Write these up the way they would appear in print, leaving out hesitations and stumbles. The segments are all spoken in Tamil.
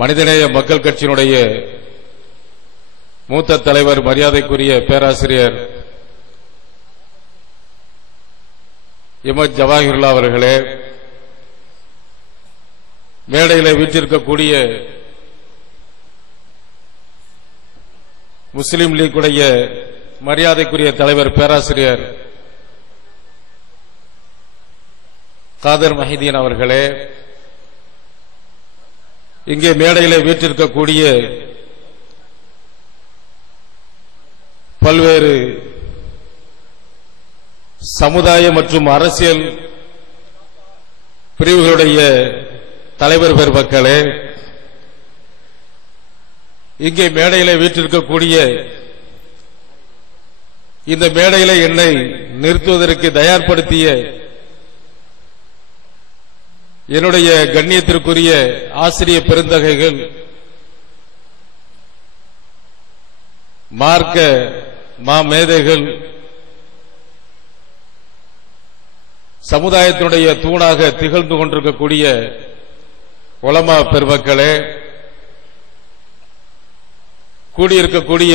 மனிதநேய மக்கள் கட்சியினுடைய மூத்த தலைவர் மரியாதைக்குரிய பேராசிரியர் எம்எச் ஜவாஹிருல்லா அவர்களே, மேடையில் வீற்றிருக்கக்கூடிய முஸ்லிம் லீக்குடைய மரியாதைக்குரிய தலைவர் பேராசிரியர் காதர் மஹிதீன் அவர்களே, இங்கே மேடையில் வீற்றிருக்கக்கூடிய பல்வேறு சமுதாய மற்றும் அரசியல் பிரிவுகளுடைய தலைவர் பெருமக்களே, இங்கே மேடையில் வீற்றிருக்கக்கூடிய இந்த மேடையில் என்னை நிறுத்துவதற்கு தயார்படுத்திய என்னுடைய கண்ணியத்திற்குரிய ஆசிரிய பெருந்தகைகள், மார்க்க மாமேதைகள், சமுதாயத்தினுடைய தூணாக திகழ்ந்து கொண்டிருக்கக்கூடிய உலமா பெருமக்களே, கூடியிருக்கக்கூடிய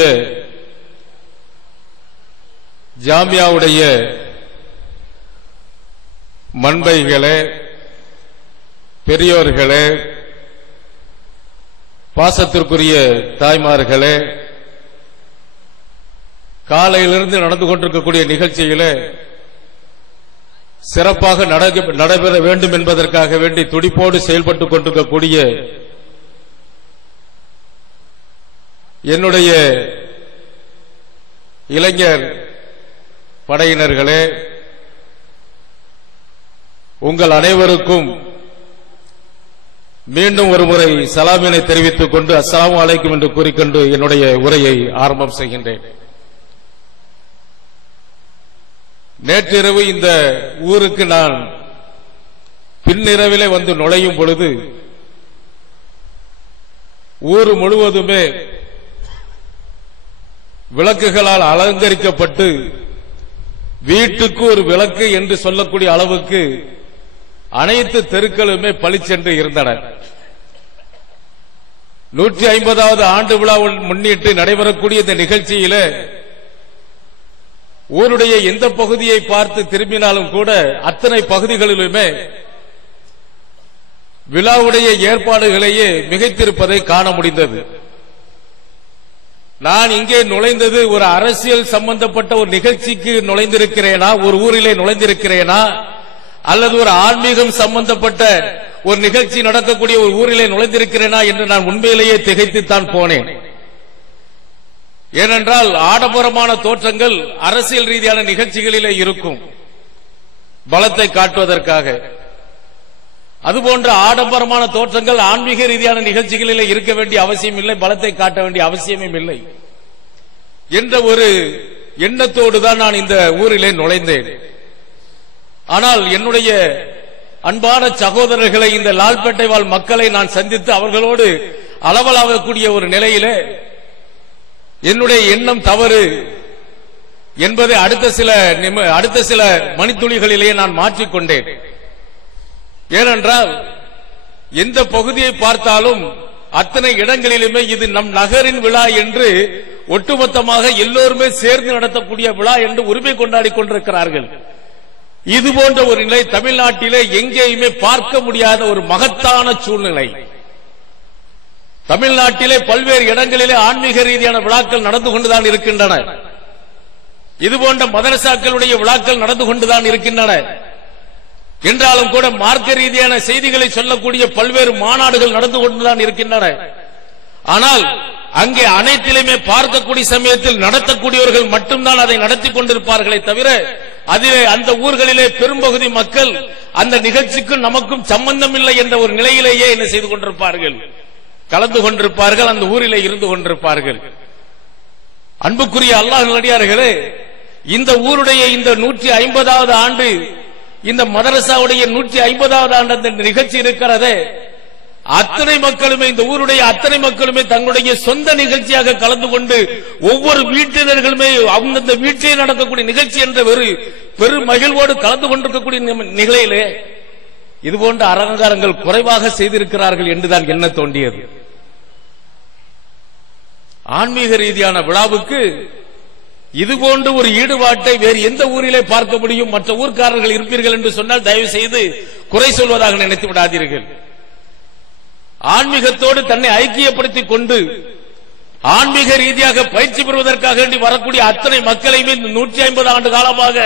ஜாமியாவுடைய மண்பைகளே, பெரியோர்களே, பாசத்திற்குரிய தாய்மார்களே, காலையிலிருந்து நடந்து கொண்டிருக்கக்கூடிய நிகழ்ச்சியிலே சிறப்பாக நடைபெற வேண்டும் என்பதற்காக வேண்டி துடிப்போடு செயல்பட்டுக் கொண்டிருக்கக்கூடிய என்னுடைய இளைஞர் படையினர்களே, உங்கள் அனைவருக்கும் மீண்டும் ஒருமுறை சலாமினை தெரிவித்துக் கொண்டு அஸ்ஸலாமு அலைக்கும் என்று கூறிக்கொண்டு என்னுடைய உரையை ஆரம்பம் செய்கின்றேன். நேற்றிரவு இந்த ஊருக்கு நான் பின்னிரவிலே வந்து நுழையும் பொழுது ஊர் முழுவதுமே விளக்குகளால் அலங்கரிக்கப்பட்டு வீட்டுக்கு ஒரு விளக்கு என்று சொல்லக்கூடிய அளவுக்கு அனைத்து தெருக்களுமே பளிச்சென்று இருந்தன. 150வது ஆண்டு விழாவை முன்னிட்டு நடைபெறக்கூடிய இந்த நிகழ்ச்சியில ஊருடைய எந்த பகுதியை பார்த்து திரும்பினாலும் கூட அத்தனை பகுதிகளிலுமே விழாவுடைய ஏற்பாடுகளையே மிகைத்திருப்பதை காண முடிந்தது. நான் இங்கே நுழைந்தது ஒரு அரசியல் சம்பந்தப்பட்ட ஒரு நிகழ்ச்சிக்கு நுழைந்திருக்கிறேனா, ஒரு ஊரிலே நுழைந்திருக்கிறேனா, அல்லது ஒரு ஆன்மீகம் சம்பந்தப்பட்ட ஒரு நிகழ்ச்சி நடக்கக்கூடிய ஒரு ஊரிலே நுழைந்திருக்கிறேனா என்று நான் உண்மையிலேயே திகைத்துத்தான் போனேன். ஏனென்றால் ஆடம்பரமான தோற்றங்கள் அரசியல் ரீதியான நிகழ்ச்சிகளிலே இருக்கும், பலத்தை காட்டுவதற்காக. அதுபோன்ற ஆடம்பரமான தோற்றங்கள் ஆன்மீக ரீதியான நிகழ்ச்சிகளிலே இருக்க வேண்டிய அவசியம் இல்லை, பலத்தை காட்ட வேண்டிய அவசியமும் இல்லை என்ற ஒரு எண்ணத்தோடு தான் நான் இந்த ஊரிலே நுழைந்தேன். ஆனால் என்னுடைய அன்பான சகோதரர்களை, இந்த லால்பேட்டை வாழ் மக்களை நான் சந்தித்து அவர்களோடு அளவலாகக்கூடிய ஒரு நிலையிலே என்னுடைய எண்ணம் தவறு என்பதை அடுத்த சில மணித்துளிகளிலேயே நான் மாற்றிக்கொண்டேன். ஏனென்றால் எந்த பகுதியை பார்த்தாலும் அத்தனை இடங்களிலுமே இது நம் நகரின் விழா என்று ஒட்டுமொத்தமாக எல்லோருமே சேர்ந்து நடத்தக்கூடிய விழா என்று உரிமை கொண்டாடி கொண்டிருக்கிறார்கள். இதுபோன்ற ஒரு நிலை தமிழ்நாட்டிலே எங்கேயுமே பார்க்க முடியாத ஒரு மகத்தான சூழ்நிலை. தமிழ்நாட்டிலே பல்வேறு இடங்களிலே ஆன்மீக ரீதியான விழாக்கள் நடந்து கொண்டுதான் இருக்கின்றன. இதுபோன்ற மதரசாக்களுடைய விழாக்கள் நடந்து கொண்டுதான் இருக்கின்றன. என்றாலும் கூட மார்க்க ரீதியான செய்திகளை சொல்லக்கூடிய பல்வேறு மாநாடுகள் நடந்து கொண்டுதான் இருக்கின்றன. ஆனால் அங்கே அனைத்திலுமே பார்க்கக்கூடிய சமயத்தில் நடத்தக்கூடியவர்கள் மட்டும்தான் அதை நடத்தி கொண்டிருப்பார்களே தவிர அதிலே அந்த ஊர்களிலே பெரும்பகுதி மக்கள் அந்த நிகழ்ச்சிக்கும் நமக்கும் சம்பந்தம் இல்லை என்ற ஒரு நிலையிலேயே என்ன செய்து கொண்டிருப்பார்கள், கலந்து கொண்டிருப்பார்கள், அந்த ஊரிலே இருந்து கொண்டிருப்பார்கள். அன்புக்குரிய அல்லாஹ் நல்லடியார்களே, இந்த ஊருடைய இந்த 150வது ஆண்டு, இந்த மதரசாவுடைய 150வது ஆண்டு அந்த நிகழ்ச்சி இருக்கிறதே, அத்தனை மக்களுமே, இந்த ஊருடைய அத்தனை மக்களுமே தங்களுடைய சொந்த நிகழ்ச்சியாக கலந்து கொண்டு ஒவ்வொரு வீட்டினர்களுமே அந்தந்த வீட்டிலே நடக்கக்கூடிய நிகழ்ச்சி என்ற ஒரு பெரும் மகிழ்வோடு கலந்து கொண்டிருக்கக்கூடிய நிலையிலே இதுபோன்ற அலங்காரங்கள் குறைவாக செய்திருக்கிறார்கள் என்றுதான் எண்ண தோன்றியது. ஆன்மீக ரீதியான விழாவுக்கு இதுபோன்ற ஒரு ஈடுபாட்டை வேறு எந்த ஊரிலே பார்க்க முடியும்? மற்ற ஊர்க்காரர்கள் இருப்பீர்கள் என்று சொன்னால் தயவு செய்து குறை சொல்வதாக நினைத்து விடாதீர்கள். ஆன்மீகத்தோடு தன்னை ஐக்கியப்படுத்திக் கொண்டு ஆன்மீக ரீதியாக பயிற்சி பெறுவதற்காக வேண்டி வரக்கூடிய அத்தனை மக்களையுமே 150 ஆண்டு காலமாக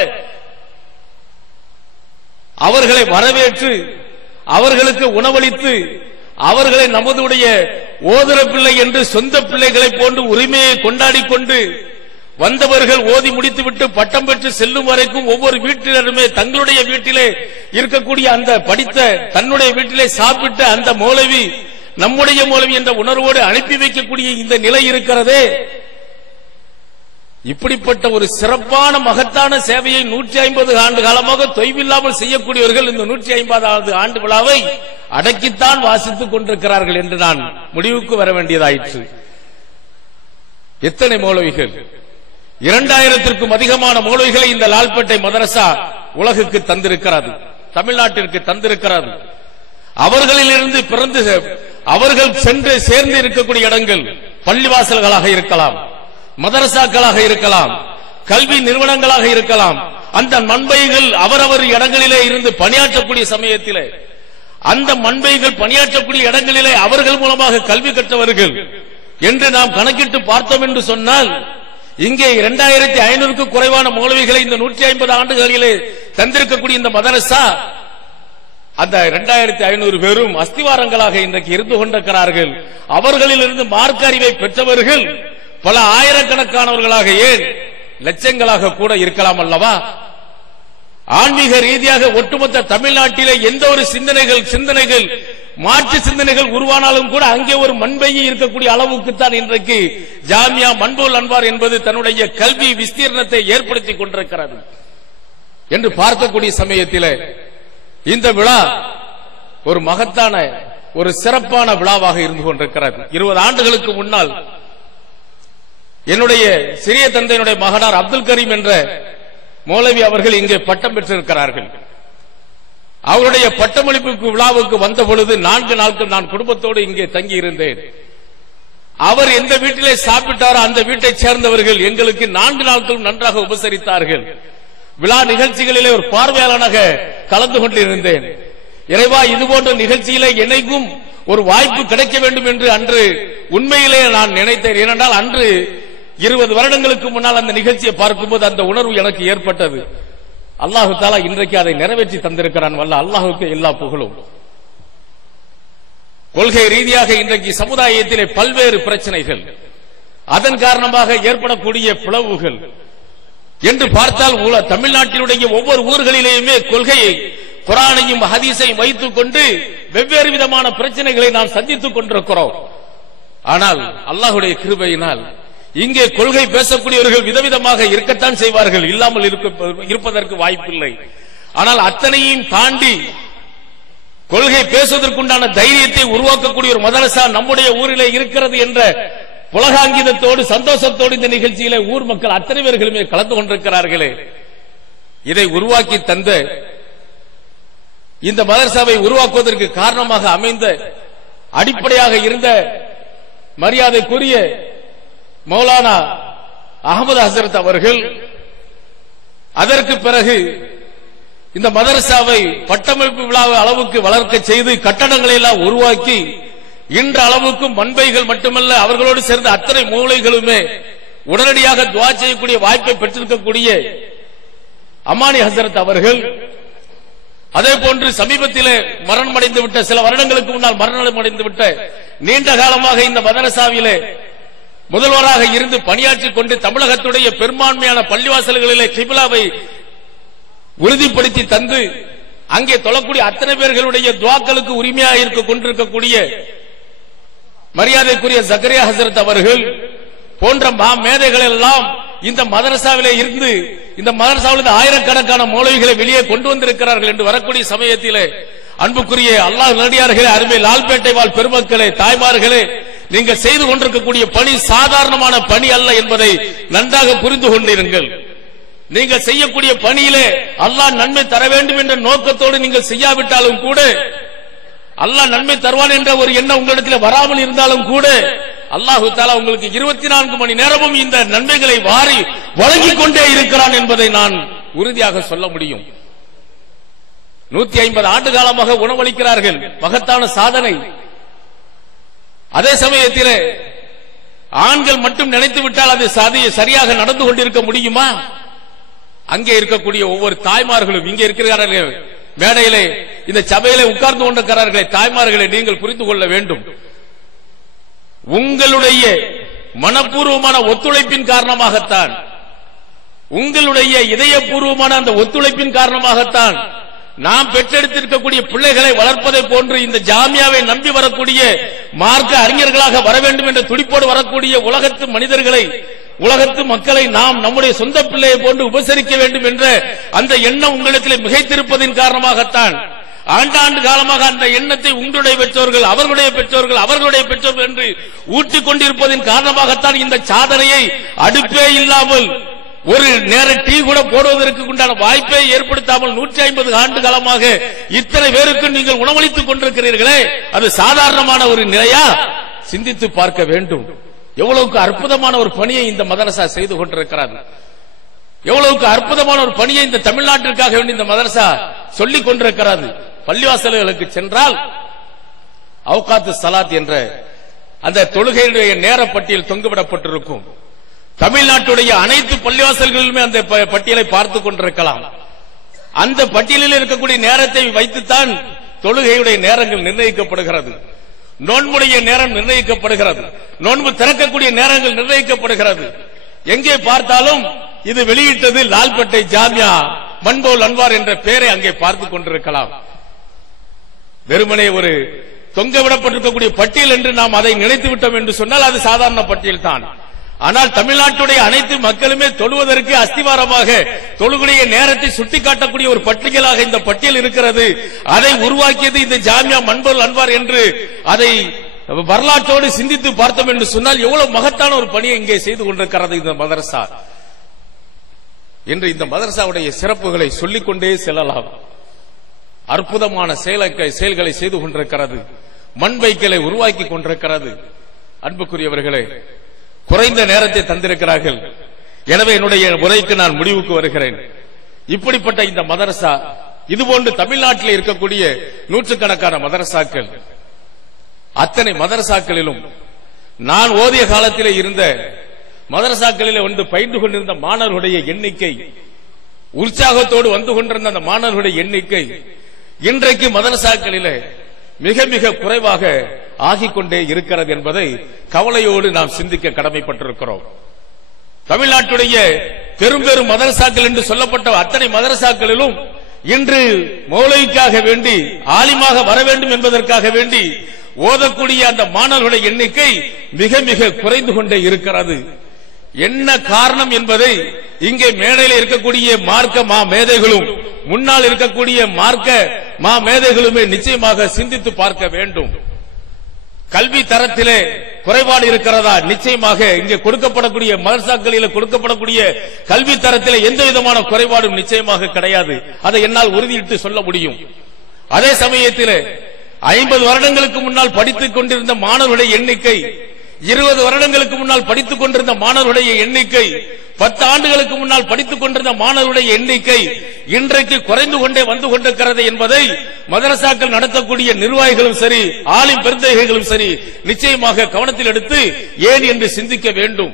அவர்களை வரவேற்று அவர்களுக்கு உணவளித்து அவர்களை நமதுடைய ஓதுர பிள்ளை என்று சொந்த பிள்ளைகளை போன்று உரிமையை கொண்டாடி கொண்டு வந்தவர்கள் ஓதி முடித்துவிட்டு பட்டம் பெற்று செல்லும் வரைக்கும் ஒவ்வொரு வீட்டினருமே தங்களுடைய வீட்டிலே இருக்கக்கூடிய அந்த படித்த தன்னுடைய வீட்டிலே சாப்பிட்ட அந்த மௌலவி நம்முடைய மௌலவி என்ற உணர்வோடு அனுப்பி வைக்கக்கூடிய இந்த நிலை இருக்கிறதே, இப்படிப்பட்ட ஒரு சிறப்பான மகத்தான சேவையை 150 ஆண்டு காலமாக தொய்வில்லாமல் செய்யக்கூடியவர்கள் இந்த 150வது ஆண்டு விழாவை அடக்கித்தான் வாசித்துக் கொண்டிருக்கிறார்கள் என்று நான் முடிவுக்கு வர வேண்டியதாயிற்று. எத்தனை மௌலவிகள், 2000த்திற்கும் அதிகமான மௌலவிகளை இந்த லால்பேட்டை மதரசா உலகுக்கு தந்திருக்கிறது, தமிழ்நாட்டிற்கு தந்திருக்கிறது. அவர்களிலிருந்து பிறந்து அவர்கள் சென்று சேர்ந்து இருக்கக்கூடிய இடங்கள் பள்ளிவாசல்களாக இருக்கலாம், மதரசாக்களாக இருக்கலாம், கல்வி நிறுவனங்களாக இருக்கலாம். அந்த மண்பைகள் அவரவர் இடங்களிலே இருந்து பணியாற்றக்கூடிய சமயத்திலே அந்த மண்பைகள் பணியாற்றக்கூடிய இடங்களிலே அவர்கள் மூலமாக கல்வி கற்றவர்கள் என்று நாம் கணக்கிட்டு பார்த்தோம் என்று சொன்னால் இங்கே 2500க்கும் குறைவான மௌலவிகளை இந்த 150 ஆண்டுகளிலே தந்திருக்கக்கூடிய இந்த மதரசா அந்த 2500 பேரும் அஸ்திவாரங்களாக இன்றைக்கு இருந்து கொண்டிருக்கிறார்கள். அவர்களிலிருந்து மார்க்க அறிவை பெற்றவர்கள் பல ஆயிரக்கணக்கானவர்களாக ஏன் லட்சங்களாக கூட இருக்கலாம் அல்லவா? ஆன்மீக ரீதியாக ஒட்டுமொத்த தமிழ்நாட்டிலே எந்த ஒரு சிந்தனைகள் மாற்று சிந்தனைகள் உருவானாலும் கூட அங்கே ஒரு மண்பையை இருக்கக்கூடிய அளவுக்குத்தான் இன்றைக்கு ஜாமியா மன்புல் அன்வார் என்பது தன்னுடைய கல்வி விஸ்தீர்ணத்தை ஏற்படுத்திக் கொண்டிருக்கிறது என்று பார்க்கக்கூடிய சமயத்தில் இந்த விழா ஒரு மகத்தான ஒரு சிறப்பான விழாவாக இருந்து கொண்டிருக்கிறது. 20 ஆண்டுகளுக்கு முன்னால் என்னுடைய சிறிய தந்தையினுடைய மகனார் அப்துல் கரீம் என்ற மௌலவி அவர்கள் இங்கே பட்டம் பெற்றிருக்கிறார்கள். அவருடைய பட்டமளிப்பு விழாவுக்கு வந்த பொழுது 4 நாட்கள் நான் குடும்பத்தோடு இங்கே தங்கி இருந்தேன். அவர் எந்த வீட்டிலே சாப்பிட்டாரோ அந்த வீட்டை சேர்ந்தவர்கள் எங்களுக்கு 4 நாட்கள் நன்றாக உபசரித்தார்கள். விழா நிகழ்ச்சிகளிலே ஒரு பார்வையாளனாக கலந்து கொண்டிருந்தேன். இறைவா, இதுபோன்ற நிகழ்ச்சியிலே எனக்கும் ஒரு வாய்ப்பு கிடைக்க வேண்டும் என்று அன்று உண்மையிலே நான் நினைத்தேன். ஏனென்றால் அன்று 20 வருடங்களுக்கு முன்னால் அந்த நிகழ்ச்சியை பார்க்கும்போது அந்த உணர்வு எனக்கு ஏற்பட்டது. அல்லாஹு தஆலா இன்றைக்கு அதை நிறைவேற்றி தந்திருக்கிறான். வல்ல அல்லாஹுக்கு எல்லா புகழும். கொள்கை ரீதியாக இன்றைக்கு சமுதாயத்திலே பல்வேறு பிரச்சனைகள், அதன் காரணமாக ஏற்படக்கூடிய பிளவுகள் என்று பார்த்தால் தமிழ்நாட்டினுடைய ஒவ்வொரு ஊர்களிலேயுமே கொள்கையை குர்ஆனையும் ஹதீஸையும் வைத்துக் கொண்டு வெவ்வேறு விதமான பிரச்சனைகளை நாம் சந்தித்துக் கொண்டிருக்கிறோம். ஆனால் அல்லாஹ்வுடைய கிருபையினால் இங்கே கொள்கை பேசக்கூடியவர்கள் விதவிதமாக இருக்கத்தான் செய்வார்கள், இல்லாமல் இருப்பதற்கு வாய்ப்பில்லை. ஆனால் அத்தனையும் தாண்டி கொள்கை பேசுவதற்குண்டான தைரியத்தை உருவாக்கக்கூடிய ஒரு மதரசா நம்முடைய ஊரிலே இருக்கிறது என்ற புலகாங்கிதத்தோடு சந்தோஷத்தோடு இந்த நிகழ்ச்சியிலே ஊர் மக்கள் அத்தனை பேர்களுமே கலந்து கொண்டிருக்கிறார்களே. இதை உருவாக்கி தந்த இந்த மதரசாவை உருவாக்குவதற்கு காரணமாக அமைந்த அடிப்படையாக இருந்த மரியாதைக்குரிய மௌலானா அகமது ஹசரத் அவர்கள் அதற்கு பிறகு இந்த மதரசாவை பட்டமளிப்பு விழா அளவுக்கு வளர்க்க செய்து கட்டடங்களை எல்லாம் உருவாக்கி இன்ற அளவுக்கும் மண்பைகள் மட்டுமல்ல அவர்களோடு சேர்ந்த அத்தனை மூளைகளுமே உடனடியாக துஆ செய்யக்கூடிய வாய்ப்பை பெற்றிருக்கக்கூடிய அமானி ஹசரத் அவர்கள், அதே போன்று சமீபத்திலே மரணமடைந்து விட்ட சில வருடங்களுக்கு முன்னால் மரணமடைந்து விட்ட நீண்ட காலமாக இந்த மதரசாவிலே முதல்வராக இருந்து பணியாற்றிக் கொண்டு தமிழகத்துடைய பெரும்பான்மையான பள்ளிவாசல்களிலே கிப்லாவை உறுதிப்படுத்தி தந்து அங்கே தொழக்கூடிய அத்தனை பேர்களுடைய துஆக்களுக்கு உரிமையாக இருக்க கொண்டிருக்கக்கூடிய மரியாதைக்குரிய ஜக்கரியா ஹசரத் அவர்கள் போன்ற மேதைகள் எல்லாம் இந்த மதரசாவிலே இருந்து இந்த மதரசாவிலிருந்து ஆயிரக்கணக்கான மௌலவிகளை வெளியே கொண்டு வந்திருக்கிறார்கள் என்று வரக்கூடிய சமயத்திலே அன்புக்குரிய அல்லாஹ் நல்லடியார்களே, அருமை லால்பேட்டை வாழ் பெருமக்களே, தாய்மார்களே, நீங்கள் செய்து கொண்டிருக்கக்கூடிய பணி சாதாரணமான பணி அல்ல என்பதை நன்றாக புரிந்து கொண்டிருங்கள். நீங்கள் செய்யக்கூடிய பணியிலே அல்லாஹ் நன்மை தர வேண்டும் என்ற நோக்கத்தோடு நீங்கள் செய்யாவிட்டாலும் கூட, அல்லாஹ் நன்மை தருவான் என்ற ஒரு எண்ணம் உங்களிடத்தில் வராமல் இருந்தாலும் கூட, அல்லாஹு தஆலா உங்களுக்கு 24 மணி நேரமும் இந்த நன்மைகளை வாரி வழங்கிக் கொண்டே இருக்கிறான் என்பதை நான் உறுதியாக சொல்ல முடியும். 150 ஆண்டு காலமாக உணவளிக்கிறார்கள், மகத்தான சாதனை. அதே சமயத்தில் ஆண்கள் மட்டும் நினைத்து விட்டால் அது சரியாக நடந்து கொண்டிருக்க முடியுமா? அங்கே இருக்கக்கூடிய ஒவ்வொரு தாய்மார்களும், இங்கே இருக்கிறார்கள் மேடையிலே இந்த சபையிலே உட்கார்ந்து கொண்டிருக்கிறார்களே தாய்மார்களை நீங்கள் புரிந்து கொள்ள வேண்டும். உங்களுடைய மனப்பூர்வமான ஒத்துழைப்பின் காரணமாகத்தான், உங்களுடைய இதயபூர்வமான அந்த ஒத்துழைப்பின் காரணமாகத்தான் நாம் பெற்றெடுத்திருக்கக்கூடிய பிள்ளைகளை வளர்ப்பதை போன்று இந்த ஜாமியாவை நம்பி வரக்கூடிய மார்க்க அறிஞர்களாக வர வேண்டும் என்ற துடிப்போடு வரக்கூடிய உலகத்து மனிதர்களை, உலகத்து மக்களை நாம் நம்முடைய சொந்த பிள்ளையை போன்று உபசரிக்க வேண்டும் என்ற அந்த எண்ணம் உங்களிடத்தில் மிகைத்திருப்பதின் காரணமாகத்தான் ஆண்டாண்டு காலமாக அந்த எண்ணத்தை உங்களுடைய பெற்றோர்கள், அவர்களுடைய பெற்றோர்கள், அவர்களுடைய பெற்றோர்கள் என்று ஊட்டிக் கொண்டிருப்பதின் காரணமாகத்தான் இந்த சாதனையை அடுப்பே இல்லாமல் ஒரு நேர டீ கூட போடுவதற்கு உண்டான வாய்ப்பை ஏற்படுத்தாமல் 150 ஆண்டு காலமாக இத்தனை பேருக்கு நீங்கள் உணவளித்துக் கொண்டிருக்கிறீர்களே, அது சாதாரணமான ஒரு நிலையா? சிந்தித்து பார்க்க வேண்டும். எவ்வளவுக்கு அற்புதமான ஒரு பணியை இந்த மதரசா செய்து கொண்டிருக்கிறது, எவ்வளவுக்கு அற்புதமான ஒரு பணியை இந்த தமிழ்நாட்டிற்காக வேண்டி இந்த மதரசா சொல்லிக் கொண்டிருக்கிறது. பள்ளிவாசல்களுக்கு சென்றால் அவுகாத்து சலாத் என்ற அந்த தொழுகையுடைய நேர பட்டியல் தொங்கவிடப்பட்டிருக்கும். தமிழ்நாட்டுடைய அனைத்து பள்ளிவாசல்களிலுமே அந்த பட்டியலை பார்த்துக் கொண்டிருக்கலாம். அந்த பட்டியலில் இருக்கக்கூடிய நேரத்தை வைத்துத்தான் தொழுகையுடைய நேரங்கள் நிர்ணயிக்கப்படுகிறது, நோன்புடைய நேரம் நிர்ணயிக்கப்படுகிறது, நோன்பு திறக்கக்கூடிய நேரங்கள் நிர்ணயிக்கப்படுகிறது. எங்கே பார்த்தாலும் இது வெளியிட்டது லால்பட்டை ஜாமியா மன்போல் அன்வார் என்ற பெயரை அங்கே பார்த்துக் கொண்டிருக்கலாம். வெறுமனே ஒரு தொங்கவிடப்பட்டிருக்கக்கூடிய பட்டியல் என்று நாம் அதை நினைத்து விட்டோம் என்று சொன்னால் அது சாதாரண பட்டியல் தான். ஆனால் தமிழ்நாட்டுடைய அனைத்து மக்களுமே தொழுவதற்கு அஸ்திவாரமாக தொழுகைய நேரத்தை சுட்டிக்காட்டக்கூடிய ஒரு பட்டியலாக இந்த பட்டியல் இருக்கிறது. அதை உருவாக்கியது இந்த ஜாமியா மன்போல் அன்வார் என்று அதை வரலாற்றோடு சிந்தித்து பார்த்தோம் என்று சொன்னால் எவ்வளவு மகத்தான ஒரு பணியை இங்கே செய்து கொண்டிருக்கிறது இந்த மதரசா. என்று இந்த மதரசாவுடைய சிறப்புகளை சொல்லிக்கொண்டே செல்லலாம். அற்புதமான செயல்களை செய்து கொண்டிருக்கிறது, மண்வைக்கலை உருவாக்கி கொண்டிருக்கிறது. அன்புக்குரியவர்களே, குறைந்த நேரத்தை தந்திருக்கிறார்கள். எனவே என்னுடைய உரைக்கு நான் முடிவுக்கு வருகிறேன். இப்படிப்பட்ட இந்த மதரசா, இதுபோன்று தமிழ்நாட்டில் இருக்கக்கூடிய நூற்றுக்கணக்கான மதரசாக்கள், அத்தனை மதரசாக்களிலும் நான் ஓதிய காலத்திலே இருந்த மதரசாக்களிலே வந்து பயின்று கொண்டிருந்த மாணவர்களுடைய எண்ணிக்கை, உற்சாகத்தோடு வந்து கொண்டிருந்த அந்த மாணவர்களுடைய எண்ணிக்கை இன்றைக்கு மதரசாக்களிலே மிக மிக குறைவாக ஆகிக்கொண்டே இருக்கிறது என்பதை கவலையோடு நாம் சிந்திக்க கடமைப்பட்டிருக்கிறோம். தமிழ்நாட்டுடைய பெரும் பெரும் மதரசாக்கள் என்று சொல்லப்பட்ட அத்தனை மதரசாக்களிலும் இன்று மௌலவிக்காக வேண்டி, ஆலிமாக வர வேண்டும் என்பதற்காக வேண்டி ஓதக்கூடிய அந்த மாணவர்களுடைய எண்ணிக்கை மிக மிக குறைந்து கொண்டே இருக்கிறது. என்ன காரணம் என்பதை இங்கே மேடையில் இருக்கக்கூடிய மார்க்க மா மேதைகளும் முன்னால் இருக்கக்கூடிய மார்க்க மா மேதைகளுமே நிச்சயமாக சிந்தித்து பார்க்க வேண்டும். கல்வி தரத்திலே குறைபாடு இருக்கிறதா? நிச்சயமாக இங்கே கொடுக்கப்படக்கூடிய மதரசாக்களில் கொடுக்கப்படக்கூடிய கல்வி தரத்திலே எந்த விதமான குறைபாடும் நிச்சயமாக கிடையாது. அதை என்னால் உறுதியிட்டு சொல்ல முடியும். அதே சமயத்தில் 50 வருடங்களுக்கு முன்னால் படித்துக் கொண்டிருந்த மாணவர்களுடைய எண்ணிக்கை, 20 வருடங்களுக்கு முன்னால் படித்துக் கொண்டிருந்த மாணவர்களுடைய எண்ணிக்கை, 10 ஆண்டுகளுக்கு முன்னால் படித்துக் கொண்டிருந்த மாணவர்களுடைய எண்ணிக்கை இன்றைக்கு குறைந்து கொண்டே வந்து கொண்டிருக்கிறது என்பதை மதரசாக்கள் நடத்தக்கூடிய நிர்வாகிகளும் சரி, ஆலிம் பெருந்தகைகளும் சரி நிச்சயமாக கவனத்தில் எடுத்து ஏன் என்று சிந்திக்க வேண்டும்.